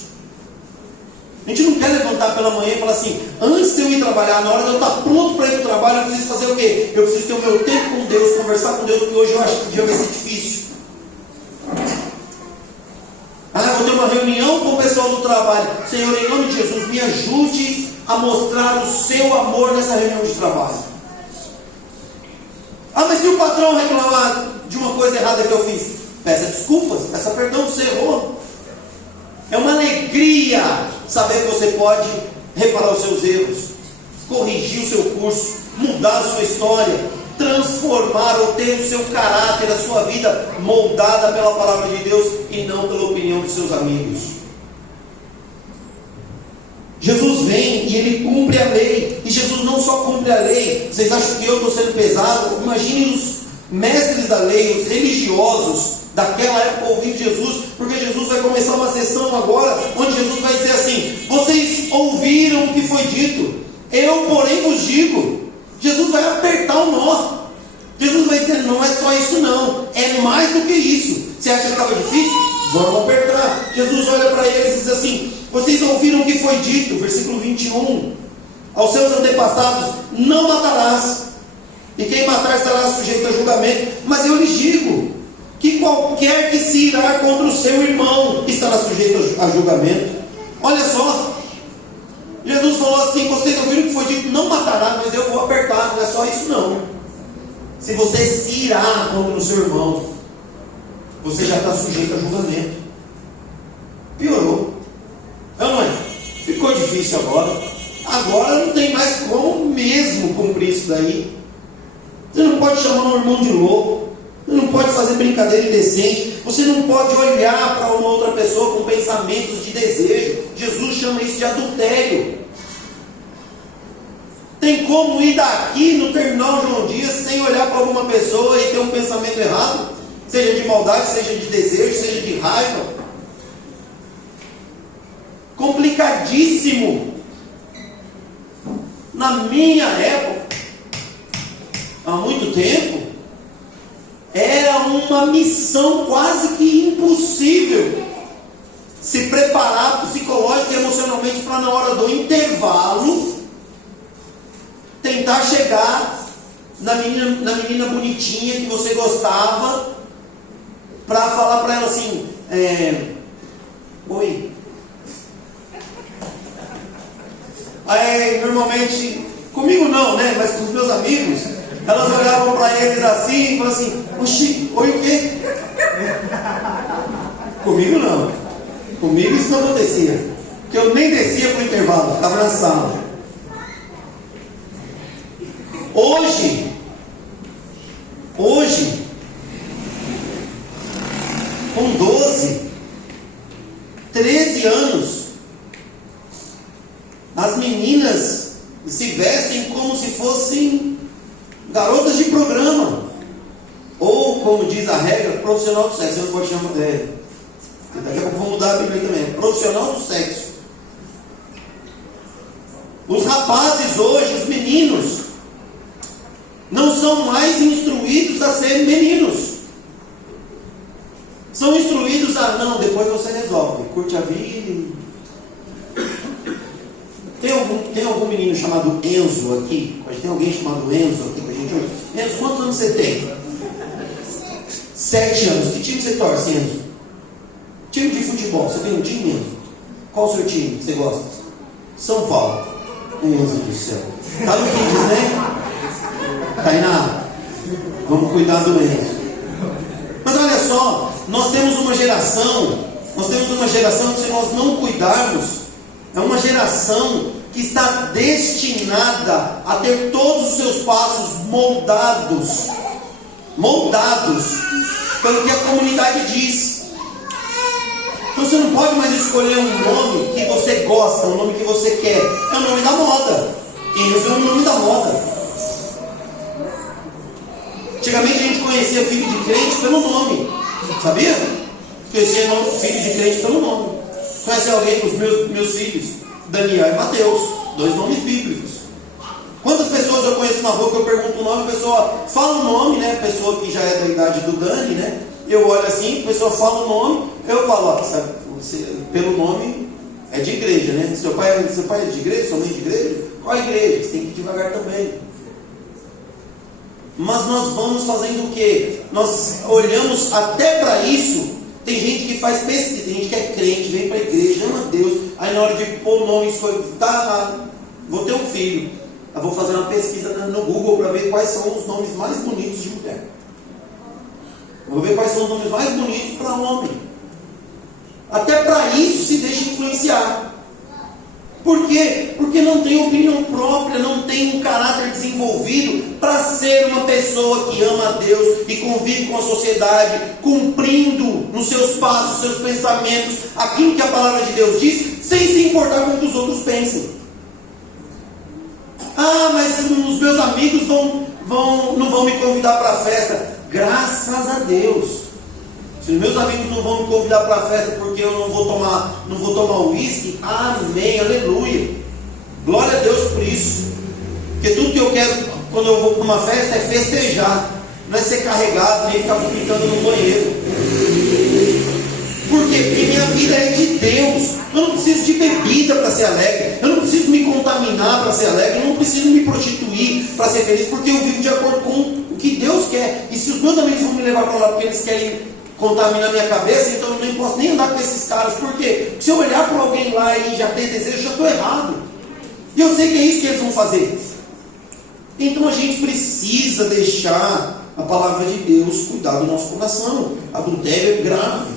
A gente não quer levantar pela manhã e falar assim: antes de eu ir trabalhar, na hora de eu estar pronto para ir para o trabalho, eu preciso fazer o quê? Eu preciso ter o meu tempo com Deus, conversar com Deus, porque hoje eu acho que o dia vai ser difícil. Eu vou ter uma reunião com o pessoal do trabalho. Senhor, em nome de Jesus, me ajude a mostrar o seu amor nessa reunião de trabalho. Mas se o patrão reclamar de uma coisa errada que eu fiz, peça desculpas, peça perdão, você errou. É uma alegria saber que você pode reparar os seus erros, corrigir o seu curso, mudar a sua história, transformar ou ter o seu caráter, a sua vida moldada pela palavra de Deus e não pela opinião dos seus amigos. Jesus vem e Ele cumpre a lei. E Jesus não só cumpre a lei. Vocês acham que eu estou sendo pesado? Imaginem os mestres da lei, os religiosos daquela época ouvindo Jesus, porque Jesus vai começar uma sessão agora, onde Jesus vai dizer assim: vocês ouviram o que foi dito, eu porém vos digo. Jesus vai apertar o nó. Jesus vai dizer: não é só isso não, é mais do que isso. Você acha que estava difícil? Vamos apertar. Jesus olha para eles e diz assim: vocês ouviram o que foi dito, versículo 21, aos seus antepassados: não matarás, e quem matar estará sujeito a julgamento. Mas eu lhes digo que qualquer que se irá contra o seu irmão estará sujeito a julgamento. Olha só, Jesus falou assim: vocês ouviram o que foi dito, não matará, mas eu vou apertar, não é só isso não. Se você se irá contra o seu irmão, você já está sujeito a julgamento. Piorou. Não é? Ficou difícil agora. Agora não tem mais como mesmo cumprir isso daí. Você não pode chamar um irmão de louco. Você não pode fazer brincadeira indecente. Você não pode olhar para uma outra pessoa com pensamentos de desejo. Jesus chama isso de adultério. Tem como ir daqui no terminal João Dias sem olhar para alguma pessoa e ter um pensamento errado? Seja de maldade, seja de desejo, seja de raiva. Complicadíssimo. Na minha época, há muito tempo, era uma missão quase que impossível se preparar psicológica e emocionalmente para, na hora do intervalo, tentar chegar na menina bonitinha que você gostava, para falar para ela assim: oi. Aí, normalmente, comigo não, né? Mas com os meus amigos, elas olhavam para eles assim e falavam assim: oxi, oi o quê? Comigo não. Comigo isso não acontecia. Porque eu nem descia para o intervalo, ficava na sala. Hoje, com 12, 13 anos, as meninas se vestem como se fossem garotas de programa, ou como diz a regra, profissional do sexo. Você não pode chamar, Daqui a pouco eu vou mudar a Bíblia também. É profissional do sexo. Os rapazes hoje, os meninos, não são mais instruídos a serem meninos. São instruídos a, não, depois você resolve, curte a vida. Tem algum menino chamado Enzo aqui? Tem alguém chamado Enzo aqui com a gente hoje? Enzo, quantos anos você tem? 7 anos. Que time você torce, Enzo? Time de futebol. Você tem um time, Enzo? Qual o seu time que você gosta? São Paulo. Enzo do céu. Tá no Kids, né? Tainá, vamos cuidar do Enzo. Mas olha só, nós temos uma geração que, se nós não cuidarmos, é uma geração que está destinada a ter todos os seus passos moldados pelo que a comunidade diz. Então você não pode mais escolher um nome que você gosta, um nome que você quer. É o nome da moda. Enzo é o nome da moda. Antigamente a gente conhecia filho de crente pelo nome. Sabia? Conhecia filho de crente pelo nome. Conhece alguém com os meus filhos? Daniel e Mateus. 2 nomes bíblicos. Quantas pessoas eu conheço na rua que eu pergunto o nome, a pessoa fala o nome, né? A pessoa que já é da idade do Dani, né? Eu olho assim, a pessoa fala o nome, eu falo, ó, sabe, pelo nome é de igreja, né? Seu pai é de igreja, sua mãe é de igreja? Qual igreja? Você tem que ir devagar também. Mas nós vamos fazendo o quê? Nós olhamos até para isso. Tem gente que faz pesquisa, tem gente que é crente, vem para a igreja, ama a Deus, aí na hora de pôr o nome, tá lá, vou ter um filho, eu vou fazer uma pesquisa no Google para ver quais são os nomes mais bonitos de mulher. Vou ver quais são os nomes mais bonitos para homem. Até para isso se deixa influenciar. Por quê? Porque não tem opinião própria, não tem um caráter desenvolvido para ser uma pessoa que ama a Deus e convive com a sociedade, cumprindo nos seus passos, seus pensamentos, aquilo que a palavra de Deus diz, sem se importar com o que os outros pensem. Ah, mas os meus amigos não vão me convidar para a festa. Graças a Deus. Se os meus amigos não vão me convidar para a festa porque eu não vou tomar uísque, amém, aleluia. Glória a Deus por isso. Porque tudo que eu quero quando eu vou para uma festa é festejar, não é ser carregado, nem ficar vomitando no banheiro. Por quê? Porque minha vida é de Deus. Eu não preciso de bebida para ser alegre, eu não preciso me contaminar para ser alegre, eu não preciso me prostituir para ser feliz, porque eu vivo de acordo com o que Deus quer. E se os meus amigos vão me levar para lá porque eles querem contaminar minha cabeça, então eu nem posso nem andar com esses caras. Por quê? Porque se eu olhar para alguém lá e já ter desejo, eu já estou errado. E eu sei que é isso que eles vão fazer. Então a gente precisa deixar a palavra de Deus cuidar do nosso coração. Adultério é grave.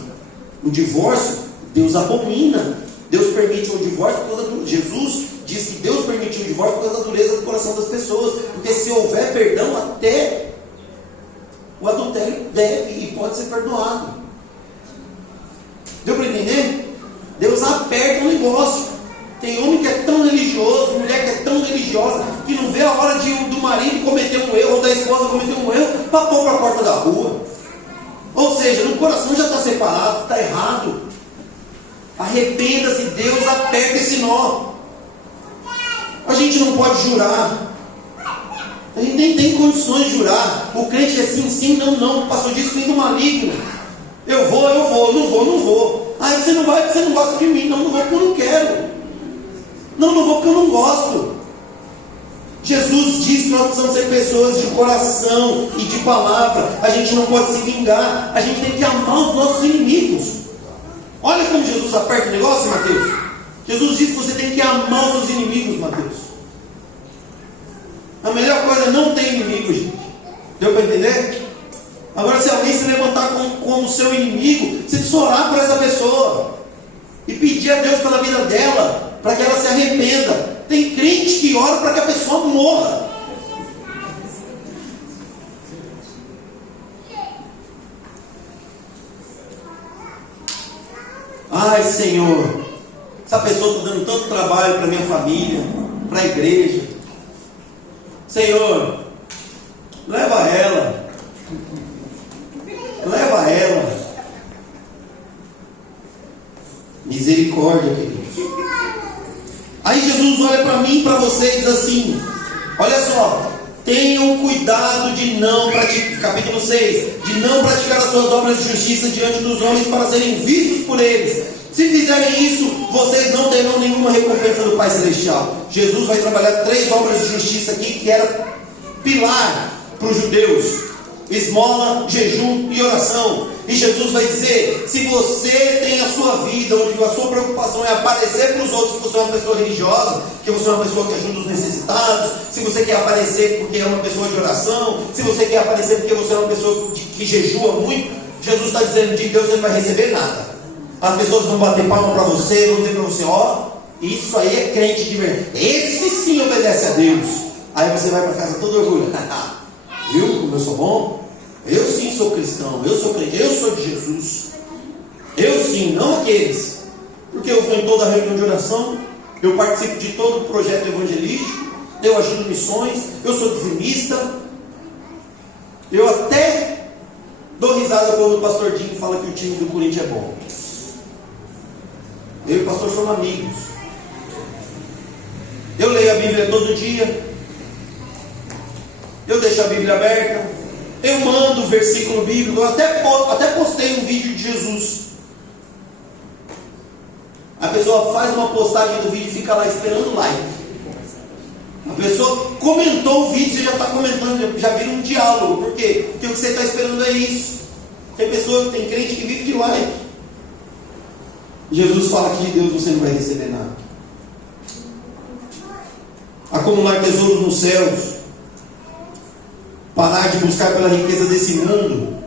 O divórcio, Deus abomina. Deus permite o divórcio por causa do... Jesus diz que Deus permitiu o divórcio por causa da dureza do coração das pessoas. Porque se houver perdão, até o adultério deve e pode ser perdoado. Deu para entender? Deus aperta o negócio. Tem homem que é tão religioso, mulher que é tão religiosa, que não vê a hora do marido cometer um erro, ou da esposa cometer um erro, para pôr para a porta da rua. Ou seja, no coração já está separado, está errado. Arrependa-se, Deus aperta esse nó. A gente não pode jurar. A gente nem tem condições de jurar. O crente é sim, sim, não, não. O pastor disse que vem do maligno. Eu vou, não vou. Ah, você não vai porque você não gosta de mim. Não vou porque eu não quero. Não vou porque eu não gosto. Jesus diz que nós precisamos ser pessoas de coração e de palavra. A gente não pode se vingar. A gente tem que amar os nossos inimigos. Olha como Jesus aperta o negócio, Mateus. Jesus diz que você tem que amar os seus inimigos, Mateus. A melhor coisa é não ter inimigo, gente. Deu para entender? Agora, se alguém se levantar como seu inimigo, você precisa orar por essa pessoa e pedir a Deus pela vida dela, para que ela se arrependa. Tem crente que ora para que a pessoa morra. Ai, Senhor, essa pessoa está dando tanto trabalho para minha família, para a igreja. Senhor, leva ela. Misericórdia, queridos. Aí Jesus olha para mim e para você e diz assim: olha só, tenham cuidado de não praticar, capítulo 6, de não praticar as suas obras de justiça diante dos homens para serem vistos por eles. Se fizerem isso, vocês não terão nenhuma recompensa do Pai Celestial. Jesus vai trabalhar 3 obras de justiça aqui, que era pilar para os judeus: esmola, jejum e oração. E Jesus vai dizer: se você tem a sua vida, onde a sua preocupação é aparecer para os outros que você é uma pessoa religiosa, que você é uma pessoa que ajuda os necessitados, se você quer aparecer porque é uma pessoa de oração, se você quer aparecer porque você é uma pessoa que jejua muito, Jesus está dizendo: de Deus você não vai receber nada. As pessoas vão bater palma para você, vão dizer para você: ó, isso aí é crente de verdade, esse sim obedece a Deus. Aí você vai para casa todo orgulhoso: viu como eu sou bom? Eu sim sou cristão, eu sou crente, eu sou de Jesus. Eu sim, não aqueles. Porque eu vou em toda a reunião de oração, eu participo de todo o projeto evangelístico, eu ajudo missões, eu sou dizimista. Eu até dou risada quando o pastor Dinho fala que o time do Corinthians é bom. Eu e o pastor somos amigos. Eu leio a Bíblia todo dia. Eu deixo a Bíblia aberta. Eu mando o versículo bíblico. Eu até postei um vídeo de Jesus. A pessoa faz uma postagem do vídeo e fica lá esperando o like. A pessoa comentou o vídeo, você já está comentando, já vira um diálogo. Por quê? Porque o que você está esperando é isso. Tem crente que vive de like. Jesus fala que de Deus você não vai receber nada. Acumular tesouros nos céus. Parar de buscar pela riqueza desse mundo.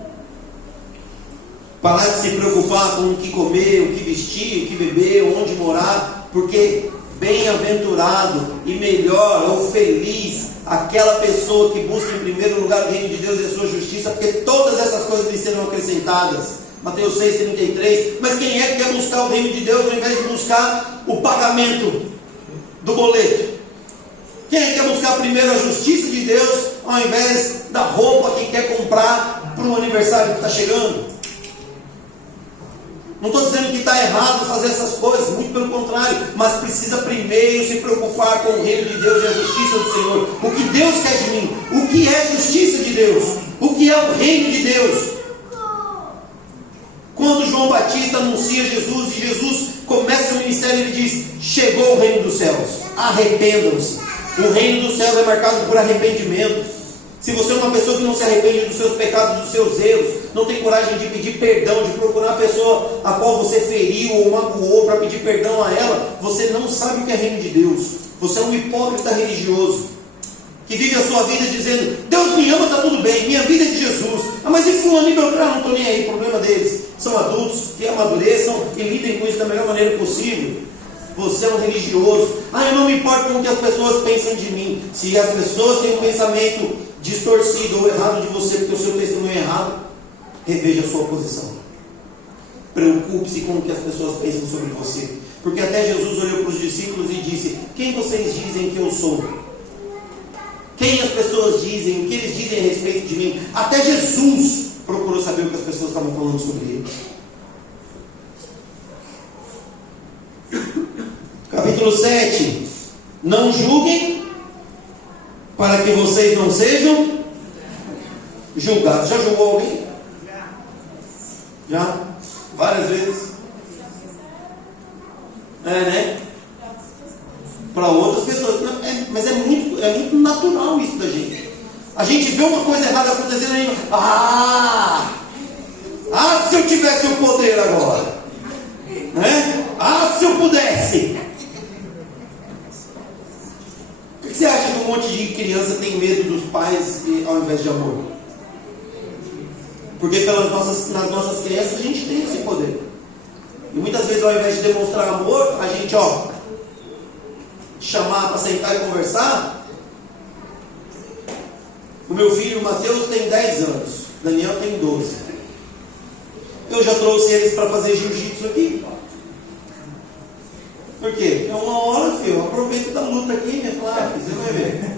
Parar de se preocupar com o que comer, o que vestir, o que beber, onde morar. Porque bem-aventurado e melhor ou feliz aquela pessoa que busca em primeiro lugar o reino de Deus e a sua justiça, porque todas essas coisas lhe serão acrescentadas. Mateus 6,33. Mas quem é que quer buscar o reino de Deus ao invés de buscar o pagamento do boleto? Quem é que quer buscar primeiro a justiça de Deus ao invés da roupa que quer comprar para o aniversário que está chegando? Não estou dizendo que está errado fazer essas coisas, muito pelo contrário, mas precisa primeiro se preocupar com o reino de Deus e a justiça do Senhor. O que Deus quer de mim? O que é a justiça de Deus? O que é o reino de Deus? Quando João Batista anuncia Jesus e Jesus começa o ministério, ele diz: chegou o reino dos céus, arrependam-se. O reino dos céus é marcado por arrependimento. Se você é uma pessoa que não se arrepende dos seus pecados, dos seus erros, não tem coragem de pedir perdão, de procurar a pessoa a qual você feriu ou magoou para pedir perdão a ela, você não sabe o que é reino de Deus. Você é um hipócrita religioso que vive a sua vida dizendo: Deus me ama, está tudo bem, minha vida é de Jesus. Mas e fulano e beltrano, não estou nem aí, problema deles. São adultos que amadureçam e lidem com isso da melhor maneira possível. Você é um religioso. Eu não me importo com o que as pessoas pensam de mim. Se as pessoas têm um pensamento distorcido ou errado de você, porque o seu testemunho é errado, reveja a sua posição. Preocupe-se com o que as pessoas pensam sobre você. Porque até Jesus olhou para os discípulos e disse: quem vocês dizem que eu sou? Quem as pessoas dizem? O que eles dizem a respeito de mim? Até Jesus procurou saber o que as pessoas estavam falando sobre ele. Capítulo 7. Não julguem, para que vocês não sejam julgados. Já julgou alguém? Já? Várias vezes? Né? Para outras pessoas. Mas é muito natural isso da gente. A gente vê uma coisa errada acontecendo e se eu tivesse o poder agora, né? Se eu pudesse. Por que você acha que um monte de criança tem medo dos pais ao invés de amor? Porque nas nossas crianças a gente tem esse poder. E muitas vezes, ao invés de demonstrar amor, a gente chamar para sentar e conversar. O meu filho Mateus tem 10 anos, Daniel tem 12. Eu já trouxe eles para fazer jiu-jitsu aqui. Por quê? Porque uma hora, filho, eu aproveito da luta aqui, minha filha, você vai ver.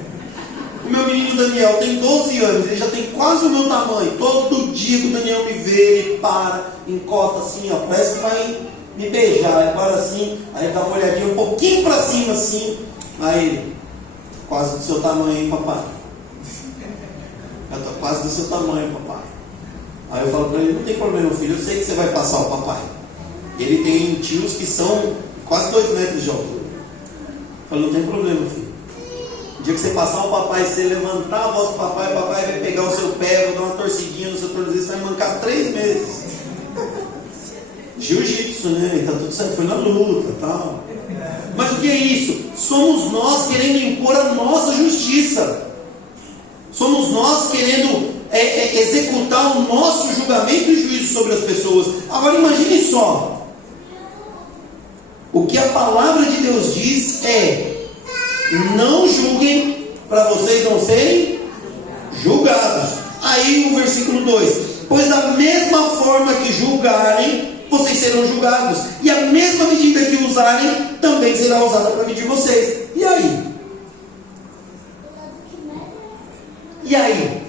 O meu menino Daniel tem 12 anos, ele já tem quase o meu tamanho. Todo dia que o Daniel me vê, ele para, encosta assim, ó, parece que vai me beijar. Ele para assim, aí dá uma olhadinha um pouquinho para cima assim. Aí ele, quase do seu tamanho, hein, papai? Eu tô quase do seu tamanho, papai. Aí eu falo para ele, não tem problema, filho, eu sei que você vai passar o papai. Ele tem tios que são quase 2 metros de altura. Eu falo, não tem problema, filho. O dia que você passar o papai, se você levantar a voz do papai, o papai vai pegar o seu pé, vai dar uma torcidinha no seu tornozelo, você vai mancar 3 meses. Jiu-jitsu, né? Tá tudo certo, foi na luta e tal. Mas o que é isso? Somos nós querendo impor a nossa justiça. Somos nós querendo executar o nosso julgamento e juízo sobre as pessoas. Agora imagine só. O que a palavra de Deus diz é: não julguem para vocês não serem julgados. Aí o versículo 2: pois da mesma forma que julgarem, vocês serão julgados, e a mesma medida que usarem também será usada para medir vocês. E aí? E aí?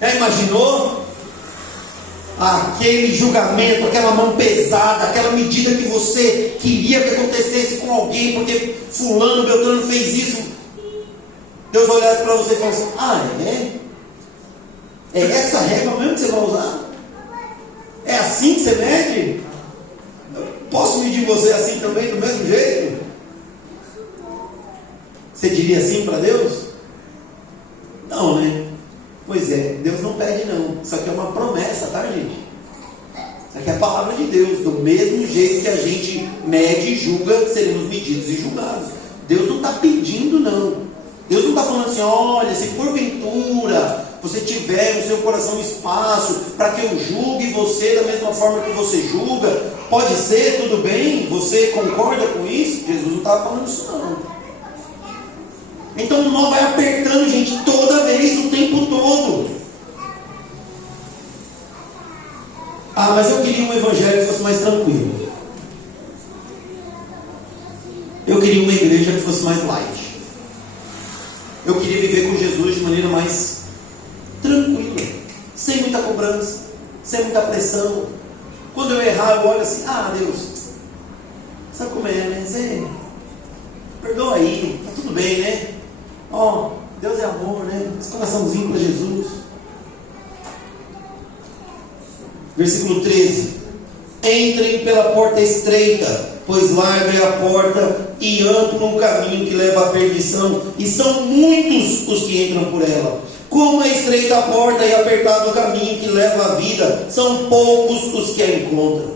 Já imaginou? Aquele julgamento, aquela mão pesada, aquela medida que você queria que acontecesse com alguém, porque fulano, beltrano fez isso. Deus olhasse para você e falasse assim: ah, é? É essa régua mesmo que você vai usar? É assim que você mede? Eu posso medir você assim também, do mesmo jeito? Você diria assim para Deus? Não, né? Pois é, Deus não pede não. Isso aqui é uma promessa, tá, gente? Isso aqui é a palavra de Deus. Do mesmo jeito que a gente mede e julga, seremos medidos e julgados. Deus não está pedindo não. Deus não está falando assim: olha, se porventura você tiver no seu coração espaço para que eu julgue você da mesma forma que você julga, pode ser, tudo bem? Você concorda com isso? Jesus não estava falando isso não. Então o nó vai apertando, gente, toda vez, o tempo todo. Ah, mas eu queria um evangelho que fosse mais tranquilo. Eu queria uma igreja que fosse mais light. Eu queria viver com Jesus de maneira mais tranquila, sem muita cobrança, sem muita pressão. Quando eu errar, eu olho assim: ah, Deus, sabe como é, né? Você perdoa aí, tá tudo bem, né? Ó, Deus é amor, né? Esse coraçãozinho para Jesus. Versículo 13: entrem pela porta estreita, pois larga é a porta e amplo o caminho que leva à perdição, e são muitos os que entram por ela. Como é estreita a porta e apertado o caminho que leva à vida, são poucos os que a encontram.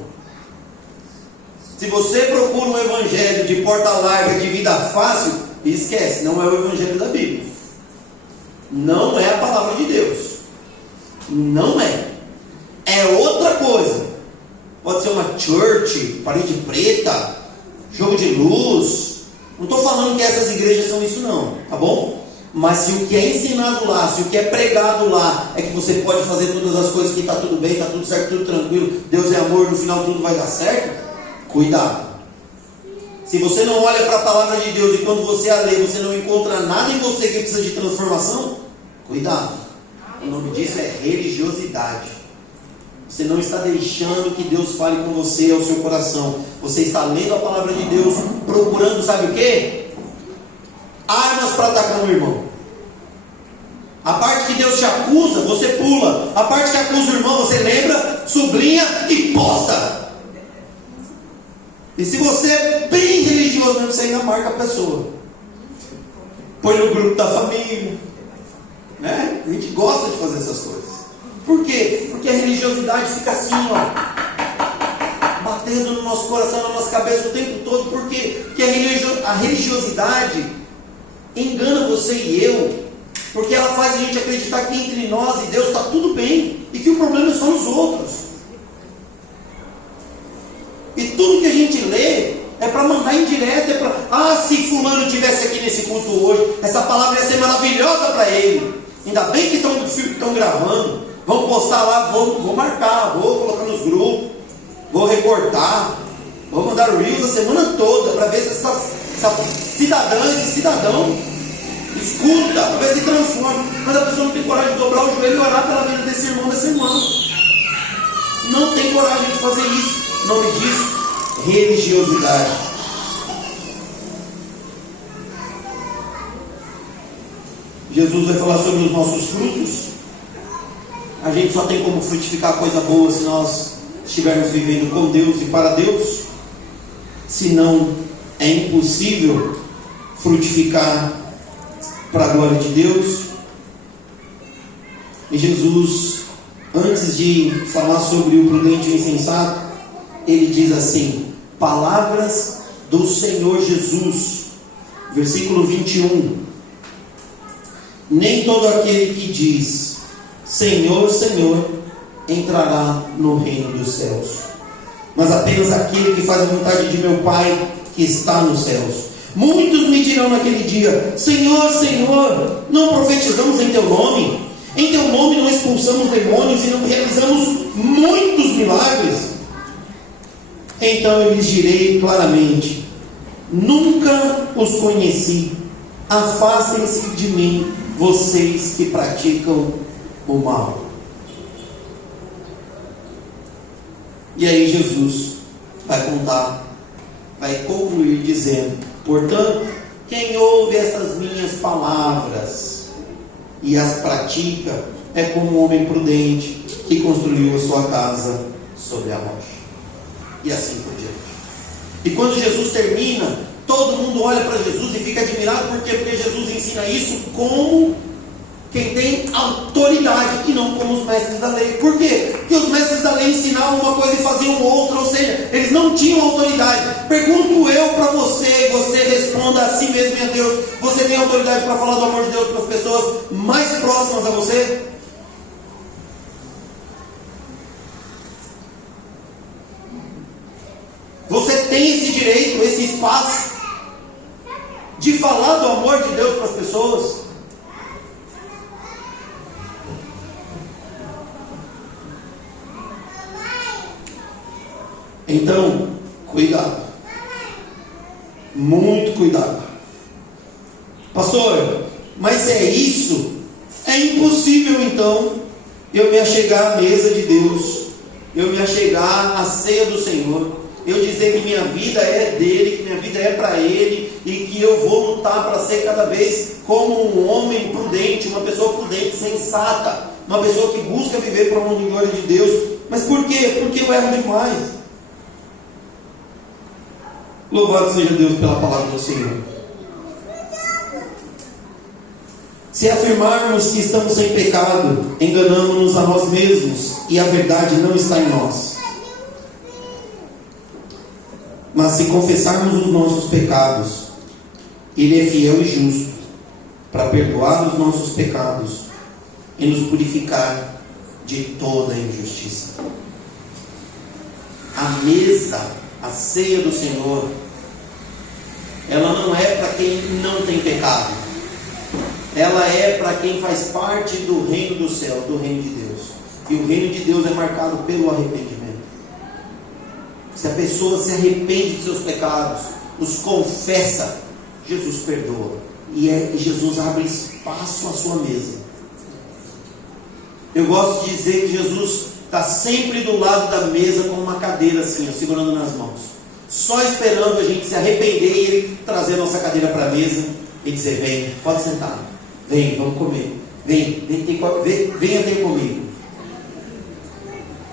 Se você procura um evangelho de porta larga, de vida fácil, esquece, não é o evangelho da Bíblia. Não é a palavra de Deus. Não é. É outra coisa. Pode ser uma church, parede preta, jogo de luz. Não estou falando que essas igrejas são isso não, tá bom? Mas se o que é ensinado lá, se o que é pregado lá é que você pode fazer todas as coisas, que está tudo bem, está tudo certo, tudo tranquilo, Deus é amor, no final tudo vai dar certo, cuidado. Se você não olha para a palavra de Deus e quando você a lê, você não encontra nada em você que precisa de transformação, cuidado. O nome disso é religiosidade. Você não está deixando que Deus fale com você ao seu coração. Você está lendo a palavra de Deus, procurando, sabe o que? Armas para atacar um irmão. A parte que Deus te acusa, você pula. A parte que acusa o irmão, você lembra, sublinha e posta. E se você é bem religioso, você ainda marca a pessoa. Põe no grupo da família, né? A gente gosta de fazer essas coisas. Por quê? Porque a religiosidade fica assim, ó, batendo no nosso coração, na nossa cabeça o tempo todo. Por quê? Porque a religiosidade engana você e eu, porque ela faz a gente acreditar que entre nós e Deus está tudo bem, e que o problema são os outros. E tudo que a gente lê é para mandar indireta, é para, se fulano estivesse aqui nesse culto hoje, essa palavra ia ser maravilhosa para ele. Ainda bem que estão gravando. Vamos postar lá, vou marcar, vou colocar nos grupos, vou recortar, vou mandar reels a semana toda para ver se essa cidadã, esse cidadão escuta, talvez se transforme, mas a pessoa não tem coragem de dobrar o joelho e orar pela vida desse irmão, dessa irmã. Não tem coragem de fazer isso. O nome disso, religiosidade. Jesus vai falar sobre os nossos frutos. A gente só tem como frutificar coisa boa se nós estivermos vivendo com Deus e para Deus. Senão é impossível frutificar para a glória de Deus. E Jesus, antes de falar sobre o prudente e o insensato, ele diz assim: palavras do Senhor Jesus, versículo 21. Nem todo aquele que diz Senhor, Senhor, entrará no reino dos céus, mas apenas aquele que faz a vontade de meu Pai que está nos céus. Muitos me dirão naquele dia: Senhor, Senhor, não profetizamos em teu nome? Em teu nome não expulsamos demônios e não realizamos muitos milagres? Então eu lhes direi claramente: nunca os conheci. Afastem-se de mim, vocês que praticam o mal. E aí Jesus vai contar, vai concluir dizendo: portanto, quem ouve estas minhas palavras e as pratica é como um homem prudente que construiu a sua casa sobre a rocha. E assim por diante. E quando Jesus termina, todo mundo olha para Jesus e fica admirado. Por quê? Porque Jesus ensina isso como quem tem autoridade e não como os mestres da lei. Por quê? Porque os mestres da lei ensinavam uma coisa e faziam outra, ou seja, eles não tinham autoridade. Pergunto eu para você, você responda a si mesmo e a Deus: você tem autoridade para falar do amor de Deus para as pessoas mais próximas a você? Você tem esse direito, esse espaço de falar do amor de Deus para as pessoas? Então, cuidado, muito cuidado. Pastor, mas se é isso, é impossível então eu me achegar à mesa de Deus, eu me achegar à ceia do Senhor, eu dizer que minha vida é dele, que minha vida é para ele, e que eu vou lutar para ser cada vez como um homem prudente, uma pessoa prudente, sensata, uma pessoa que busca viver para a honra e glória de Deus. Mas por quê? Porque eu erro demais. Louvado seja Deus pela palavra do Senhor. Se afirmarmos que estamos sem pecado, enganamos-nos a nós mesmos e a verdade não está em nós. Mas se confessarmos os nossos pecados, Ele é fiel e justo para perdoar os nossos pecados e nos purificar de toda injustiça. A mesa, a ceia do Senhor, ela não é para quem não tem pecado. Ela é para quem faz parte do reino dos céus, do reino de Deus. E o reino de Deus é marcado pelo arrependimento. Se a pessoa se arrepende de seus pecados, os confessa, Jesus perdoa. E Jesus abre espaço à sua mesa. Eu gosto de dizer que Jesus está sempre do lado da mesa com uma cadeira assim, segurando nas mãos, só esperando a gente se arrepender e Ele trazer a nossa cadeira para a mesa e dizer: vem, pode sentar, vem, vamos comer, venha ter comigo.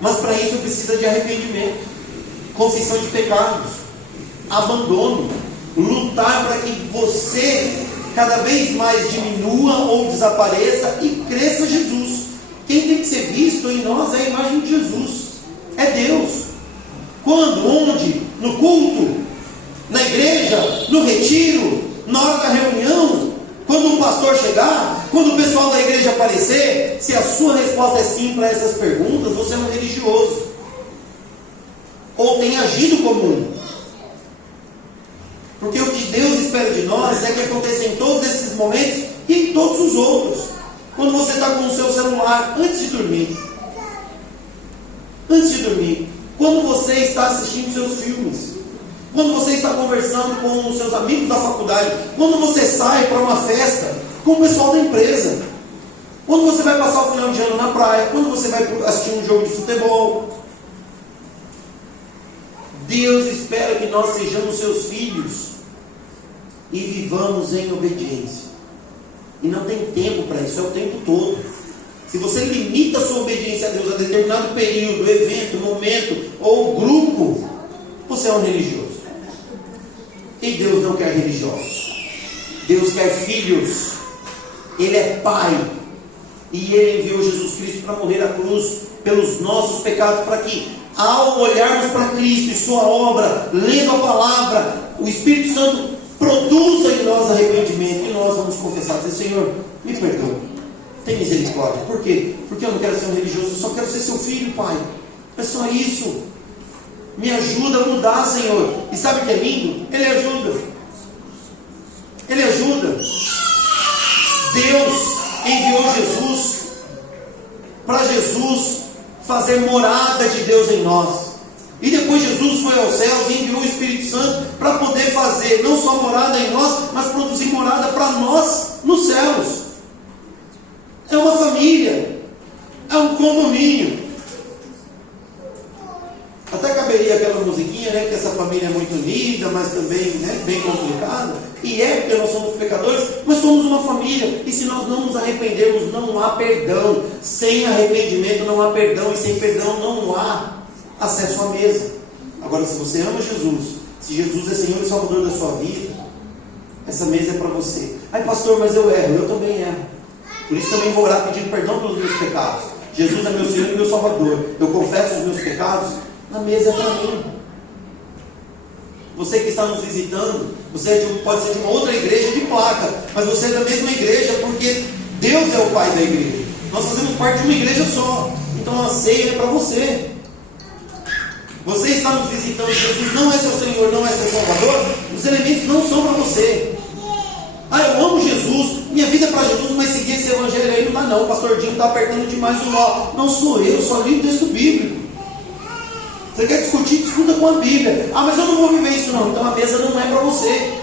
Mas para isso precisa de arrependimento, confissão de pecados, abandono, lutar para que você cada vez mais diminua ou desapareça e cresça Jesus. Quem tem que ser visto em nós é a imagem de Jesus, é Deus. Quando? Onde? No culto? Na igreja? No retiro? Na hora da reunião? Quando o pastor chegar? Quando o pessoal da igreja aparecer? Se a sua resposta é sim para essas perguntas, você é um religioso, ou tem agido como um. Porque o que Deus espera de nós é que aconteça em todos esses momentos e em todos os outros. Quando você está com o seu celular antes de dormir, quando você está assistindo seus filmes, quando você está conversando com os seus amigos da faculdade, quando você sai para uma festa, com o pessoal da empresa. Quando você vai passar o final de ano na praia, quando você vai assistir um jogo de futebol. Deus espera que nós sejamos seus filhos e vivamos em obediência. E não tem tempo para isso, é o tempo todo. Se você limita a sua obediência a Deus a determinado período, evento, momento ou grupo, você é um religioso. E Deus não quer religiosos. Deus quer filhos. Ele é Pai. E Ele enviou Jesus Cristo para morrer na cruz pelos nossos pecados, para que, ao olharmos para Cristo e sua obra, lendo a palavra, o Espírito Santo produza em nós arrependimento. E nós vamos confessar, dizer: Senhor, me perdoa, tem misericórdia. Por quê? Porque eu não quero ser um religioso, eu só quero ser seu filho, Pai. É só isso. Me ajuda a mudar, Senhor. E sabe o que é lindo? Ele ajuda. Ele ajuda. Deus enviou Jesus para Jesus fazer morada de Deus em nós. E depois Jesus foi aos céus e enviou o Espírito Santo para poder fazer não só morada em nós, mas produzir morada para nós nos céus. É uma família, é um condomínio. Até caberia aquela musiquinha, né? Que essa família é muito unida, mas também, né, bem complicada. E é, porque nós somos pecadores, mas somos uma família. E se nós não nos arrependermos, não há perdão. Sem arrependimento não há perdão. E sem perdão não há acesso à mesa. Agora, se você ama Jesus, se Jesus é Senhor e Salvador da sua vida, essa mesa é para você. Ai, pastor, mas eu erro. Eu também erro. Por isso também vou orar pedindo perdão pelos meus pecados. Jesus é meu Senhor e meu Salvador. Eu confesso os meus pecados. A mesa é para mim. Você que está nos visitando, você pode ser de uma outra igreja de placa, mas você é da mesma igreja, porque Deus é o Pai da igreja. Nós fazemos parte de uma igreja só. Então a ceia é para você. Você está nos visitando, Jesus não é seu Senhor, não é seu Salvador, os elementos não são para você. Ah, eu amo Jesus, minha vida é para Jesus, mas seguir esse evangelho aí não dá não. O pastor Dinho está apertando demais o nó. Não sou eu, só li o texto bíblico. Você quer discutir? Discuta com a Bíblia. Ah, mas eu não vou viver isso não. Então a mesa não é para você.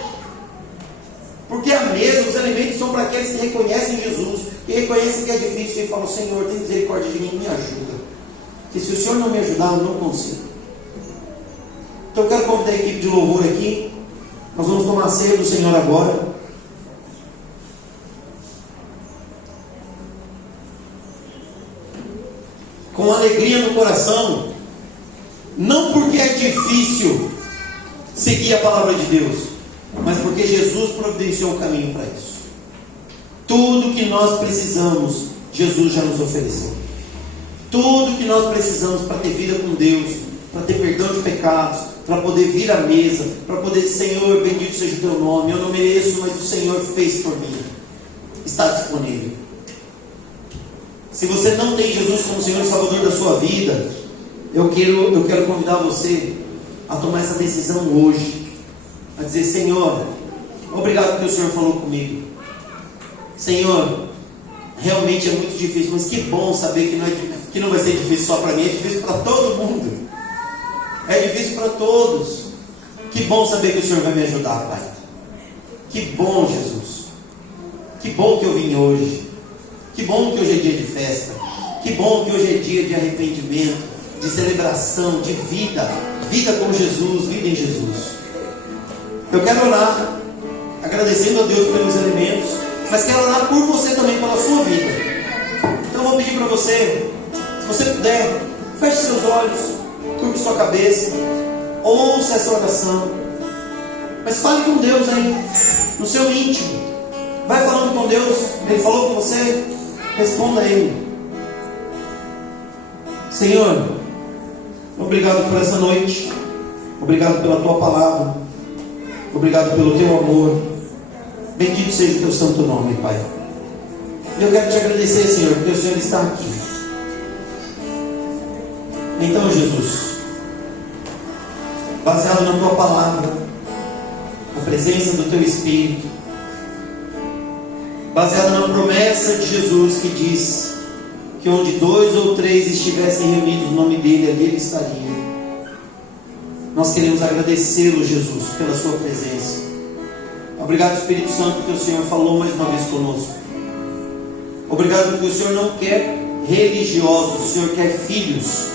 Porque a mesa, os alimentos são para aqueles que reconhecem Jesus, que reconhecem que é difícil e falam: Senhor, tem misericórdia de mim, me ajuda. Porque se o Senhor não me ajudar, eu não consigo. Então eu quero convidar a equipe de louvor aqui. Nós vamos tomar a ceia do Senhor agora. Com alegria no coração. Não porque é difícil seguir a palavra de Deus, mas porque Jesus providenciou o caminho para isso. Tudo que nós precisamos, Jesus já nos ofereceu. Tudo que nós precisamos para ter vida com Deus, para ter perdão de pecados, para poder vir à mesa, para poder: Senhor, bendito seja o teu nome, eu não mereço, mas o Senhor fez por mim. Está disponível. Se você não tem Jesus como Senhor e Salvador da sua vida, eu quero convidar você a tomar essa decisão hoje, a dizer: Senhor, obrigado porque o Senhor falou comigo. Senhor, realmente é muito difícil, mas que bom saber que não vai ser difícil só para mim, é difícil para todo mundo, é difícil para todos. Que bom saber que o Senhor vai me ajudar, Pai. Que bom, Jesus. Que bom que eu vim hoje. Que bom que hoje é dia de festa. Que bom que hoje é dia de arrependimento, de celebração, de vida. Vida com Jesus, vida em Jesus. Eu quero orar agradecendo a Deus pelos elementos, mas quero orar por você também, pela sua vida. Então eu vou pedir para você, se você puder, feche seus olhos, curve sua cabeça, ouça essa oração, mas fale com Deus aí, no seu íntimo. Vai falando com Deus. Ele falou com você, responda a Ele. Senhor, obrigado por essa noite. Obrigado pela Tua palavra. Obrigado pelo Teu amor. Bendito seja o Teu santo nome, Pai. E eu quero Te agradecer, Senhor, porque o Senhor está aqui. Então, Jesus, baseado na Tua palavra, na presença do Teu Espírito, baseado na promessa de Jesus que diz que onde 2 ou 3 estivessem reunidos no nome dele, ali ele estaria. Nós queremos agradecê-lo, Jesus, pela sua presença. Obrigado, Espírito Santo, porque o Senhor falou mais uma vez conosco. Obrigado porque o Senhor não quer religiosos, o Senhor quer filhos,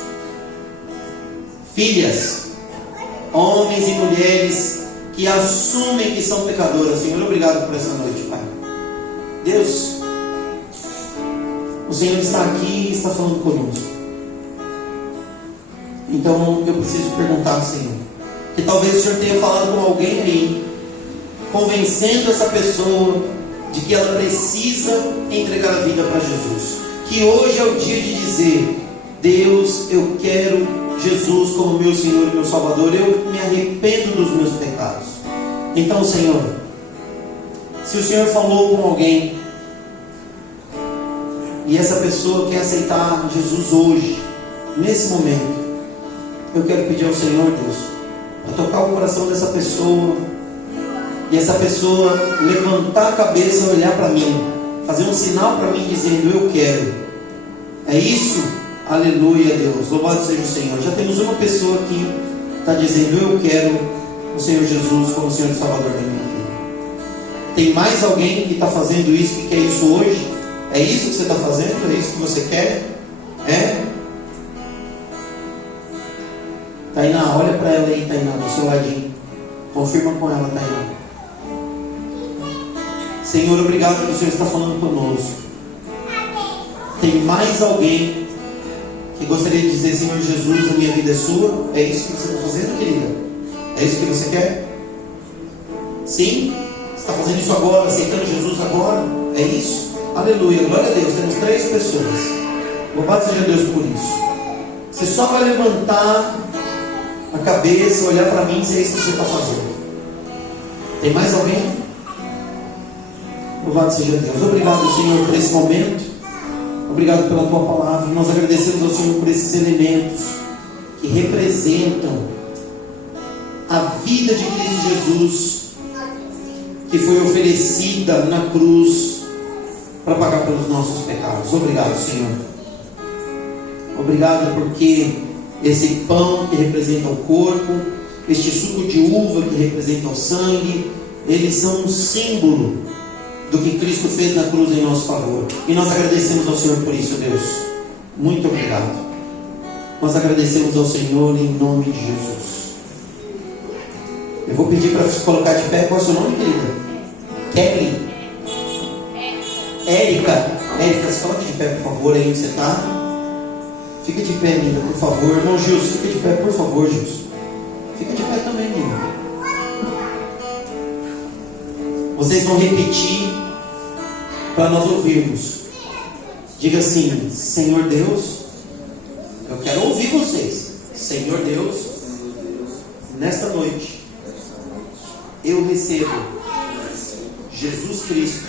filhas, homens e mulheres que assumem que são pecadoras. Senhor, obrigado por essa noite, Pai. Deus, o Senhor está aqui e está falando conosco. Então eu preciso perguntar, Senhor, que talvez o Senhor tenha falado com alguém aí, convencendo essa pessoa de que ela precisa entregar a vida para Jesus. Que hoje é o dia de dizer: Deus, eu quero Jesus como meu Senhor e meu Salvador. Eu me arrependo dos meus pecados. Então, Senhor, se o Senhor falou com alguém e essa pessoa quer aceitar Jesus hoje, nesse momento, eu quero pedir ao Senhor, Deus, para tocar o coração dessa pessoa, e essa pessoa levantar a cabeça e olhar para mim, fazer um sinal para mim dizendo: eu quero. É isso? Aleluia, Deus, louvado seja o Senhor. Já temos uma pessoa aqui que está dizendo: eu quero o Senhor Jesus como o Senhor e Salvador da minha vida. Tem mais alguém que está fazendo isso, que quer isso hoje? É isso que você está fazendo? É isso que você quer? É? Tainá, olha para ela aí, Tainá, do seu ladinho. Confirma com ela, Tainá. Senhor, obrigado que o Senhor está falando conosco. Tem mais alguém que gostaria de dizer: Senhor Jesus, a minha vida é sua? É isso que você está fazendo, querida? É isso que você quer? Sim? Você está fazendo isso agora, aceitando Jesus agora? É isso? Aleluia, glória a Deus. Temos 3 pessoas. Louvado seja Deus por isso. Você só vai levantar a cabeça, olhar para mim, se é isso que você está fazendo. Tem mais alguém? Louvado seja Deus. Obrigado, Senhor, por esse momento. Obrigado pela Tua palavra. Nós agradecemos ao Senhor por esses elementos que representam a vida de Cristo Jesus, que foi oferecida na cruz para pagar pelos nossos pecados. Obrigado, Senhor. Obrigado porque esse pão que representa o corpo, este suco de uva que representa o sangue, eles são um símbolo do que Cristo fez na cruz em nosso favor. E nós agradecemos ao Senhor por isso, Deus. Muito obrigado. Nós agradecemos ao Senhor em nome de Jesus. Eu vou pedir para se colocar de pé. Qual é o seu nome, querida? Kelly? Érica. Érica, se coloque de pé, por favor, aí onde você está. Fica de pé, linda, por favor. Irmão Gilson, fica de pé, por favor, Gilson. Fica de pé também, linda. Vocês vão repetir para nós ouvirmos. Diga assim: Senhor Deus, eu quero ouvir vocês. Senhor Deus, nesta noite eu recebo Jesus Cristo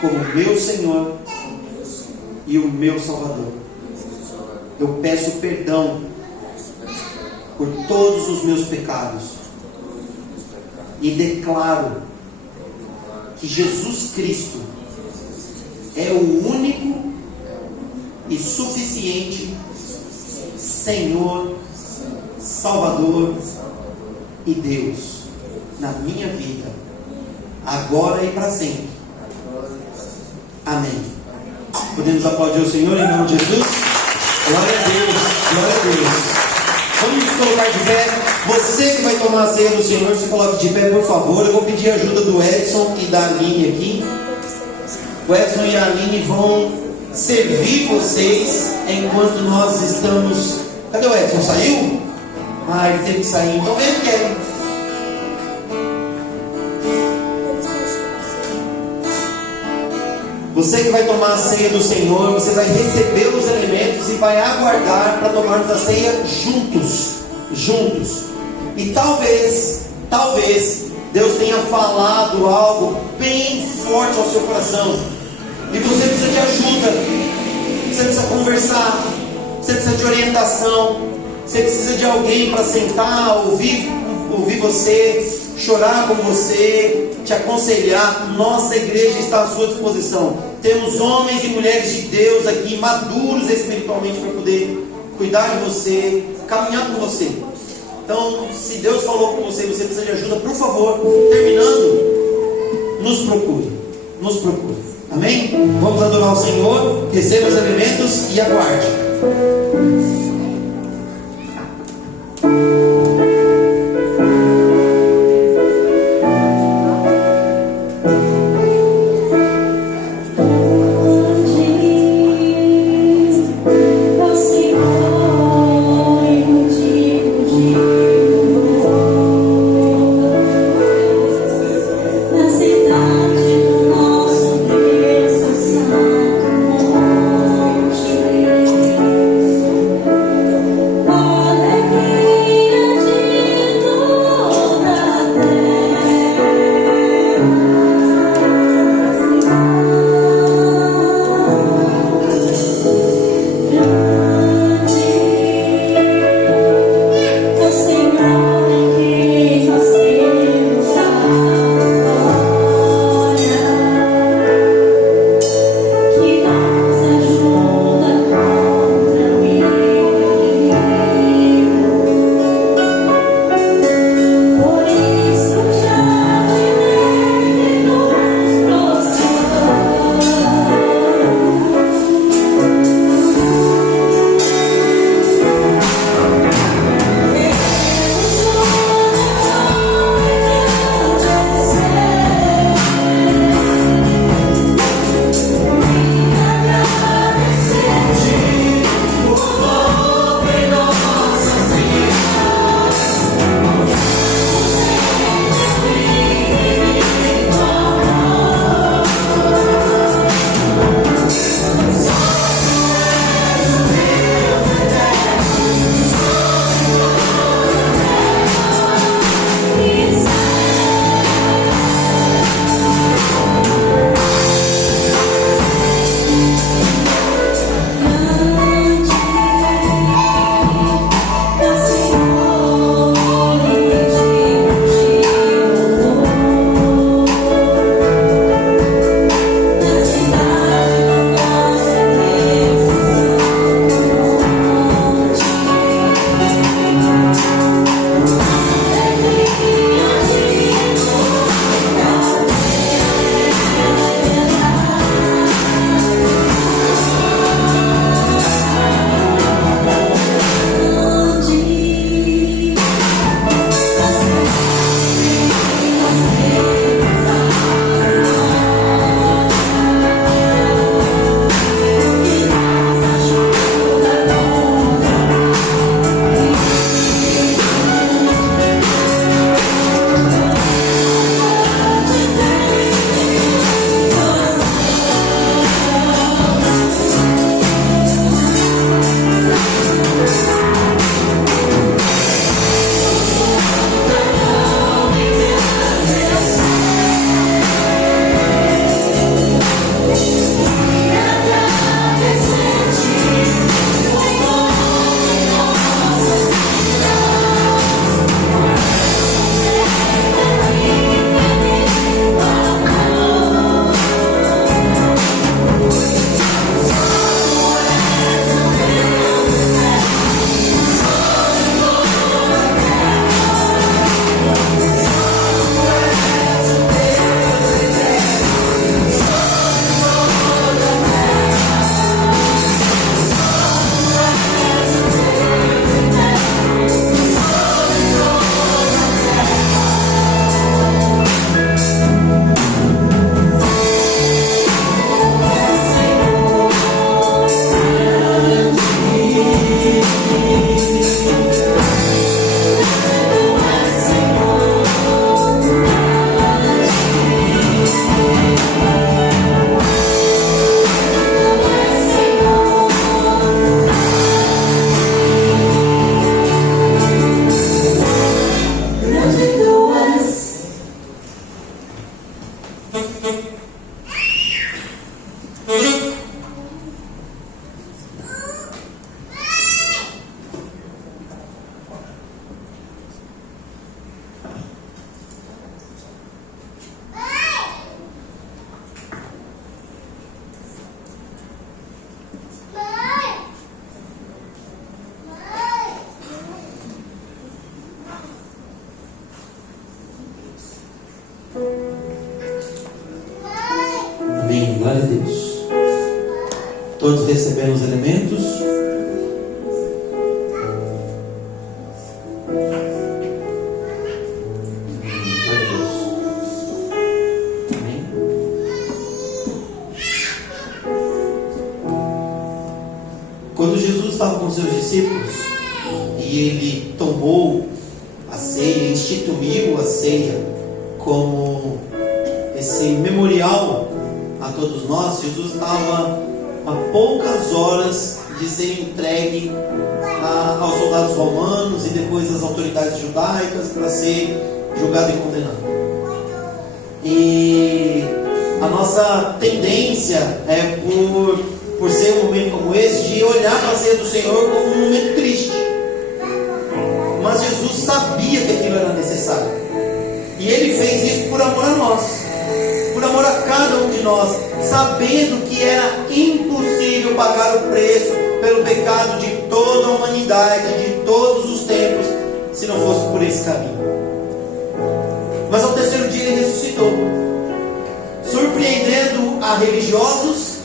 como meu Senhor e o meu Salvador. Eu peço perdão por todos os meus pecados e declaro que Jesus Cristo é o único e suficiente Senhor, Salvador e Deus na minha vida, agora e para sempre. Amém. Podemos aplaudir o Senhor em nome de Jesus? Glória a Deus, glória a Deus. Vamos nos colocar de pé. Você que vai tomar a ceia do Senhor, se coloque de pé, por favor. Eu vou pedir a ajuda do Edson e da Aline aqui. O Edson e a Aline vão servir vocês enquanto nós estamos... Cadê o Edson? Saiu? Ah, ele teve que sair. Então vem, Kelly. Você que vai tomar a ceia do Senhor, você vai receber os elementos e vai aguardar para tomarmos a ceia juntos. E talvez Deus tenha falado algo bem forte ao seu coração. E você precisa de ajuda, você precisa conversar, você precisa de orientação, você precisa de alguém para sentar, ouvir você, chorar com você, te aconselhar. Nossa igreja está à sua disposição. Temos homens e mulheres de Deus aqui, maduros espiritualmente, para poder cuidar de você, caminhar com você. Então, se Deus falou com você e você precisa de ajuda, por favor, terminando, nos procure. Nos procure. Amém? Vamos adorar o Senhor, receba os alimentos e aguarde. Cidade do nosso Deus, Santo Monte. Todos receberam os elementos? Glória a Deus. Amém. Quando Jesus estava com seus discípulos e ele tomou a ceia, instituiu a ceia como esse memorial a todos nós, Jesus estava a poucas horas de ser entregue aos soldados romanos e depois às autoridades judaicas para ser julgado e condenado. E a nossa tendência é, por ser um momento como esse, de olhar para a ceia do Senhor como um momento triste. Mas Jesus sabia que aquilo era necessário, e Ele fez isso por amor a nós, por amor a cada um de nós, sabendo que era impossível pagar o preço pelo pecado de toda a humanidade, de todos os tempos, se não fosse por esse caminho. Mas ao terceiro dia Ele ressuscitou, surpreendendo a religiosos,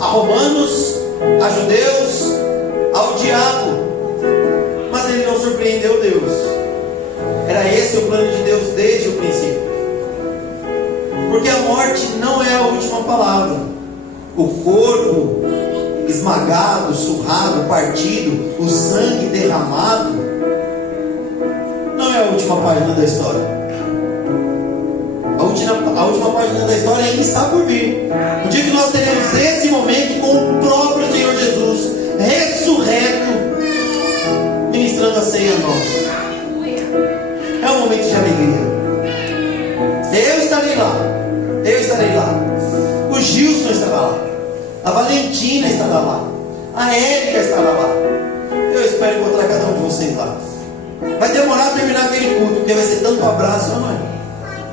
a romanos, a judeus, ao diabo. Mas Ele não surpreendeu Deus. Era esse o plano de Deus desde o princípio. Porque a morte não é a última palavra. O corpo esmagado, surrado, partido, o sangue derramado, não é a última página da história. A última página da história ainda está por vir. O dia que nós teremos esse momento com o próprio Senhor Jesus ressurreto, ministrando a ceia a nós. É um momento de alegria. Eu estarei lá. O Gilson estará lá. A Valentina estará lá. A Érica estará lá. Eu espero encontrar cada um de vocês lá. Vai demorar a terminar aquele culto, porque vai ser tanto abraço, não é?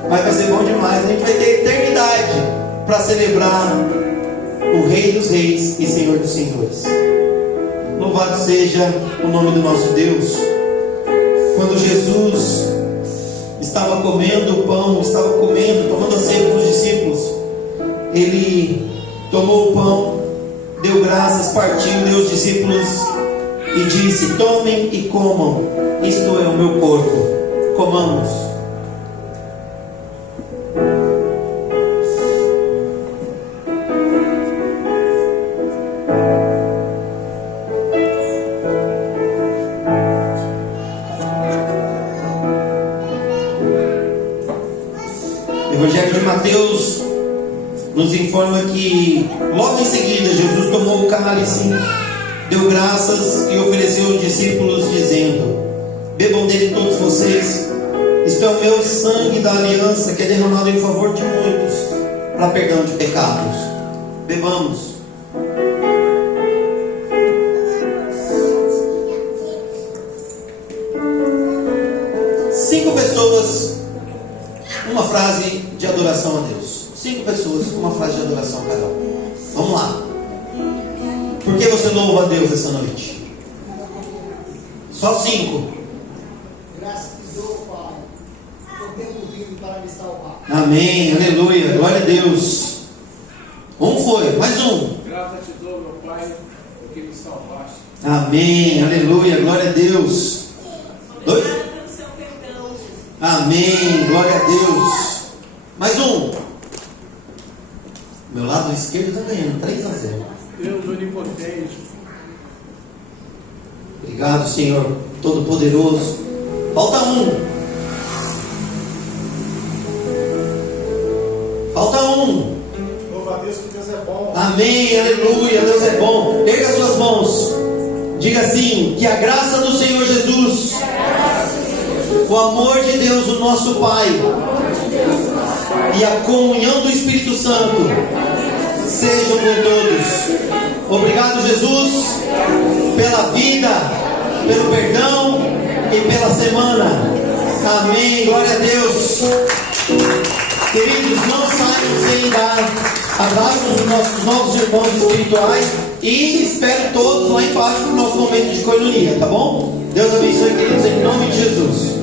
Mas vai ser bom demais. A gente vai ter eternidade para celebrar o Rei dos Reis e Senhor dos Senhores. Louvado seja o nome do nosso Deus. Quando Jesus estava comendo o pão, tomando a ceia com os discípulos, Ele tomou o pão, deu graças, partiu, deu aos discípulos e disse: tomem e comam, isto é o meu corpo, comamos. O Evangelho de Mateus nos informa que logo em seguida Jesus tomou o cálice, deu graças e ofereceu aos discípulos, dizendo: bebam dele todos vocês, isto é o meu sangue da aliança, que é derramado em favor de muitos para perdão de pecados. Bebamos. Cinco pessoas, uma frase de adoração a Deus. 5 pessoas, uma frase de adoração a cada um. Vamos lá. Por que você louva a Deus essa noite? Só 5. Graças te dou, Pai, por ter vindo para me salvar. Amém, aleluia, glória a Deus. Um foi, mais um. Graças te dou, meu Pai, porque me salvaste. Amém, aleluia, glória a Deus. 2. Amém, glória a Deus. Mais um. Meu lado esquerdo está ganhando 3-0. Deus onipotente. Obrigado, Senhor Todo-Poderoso. Falta um. Falta um. Louva a Deus que Deus é bom. Amém, aleluia, Deus é bom. Erga suas mãos. Diga assim: que a graça do Senhor Jesus, o amor de Deus, o nosso Pai, e a comunhão do Espírito Santo sejam com todos. Obrigado, Jesus, pela vida, pelo perdão e pela semana. Amém, glória a Deus. Queridos, não saiam sem dar abraços dos nossos novos irmãos espirituais, e espero todos lá embaixo para o nosso momento de coinonia, tá bom? Deus abençoe, queridos, em nome de Jesus.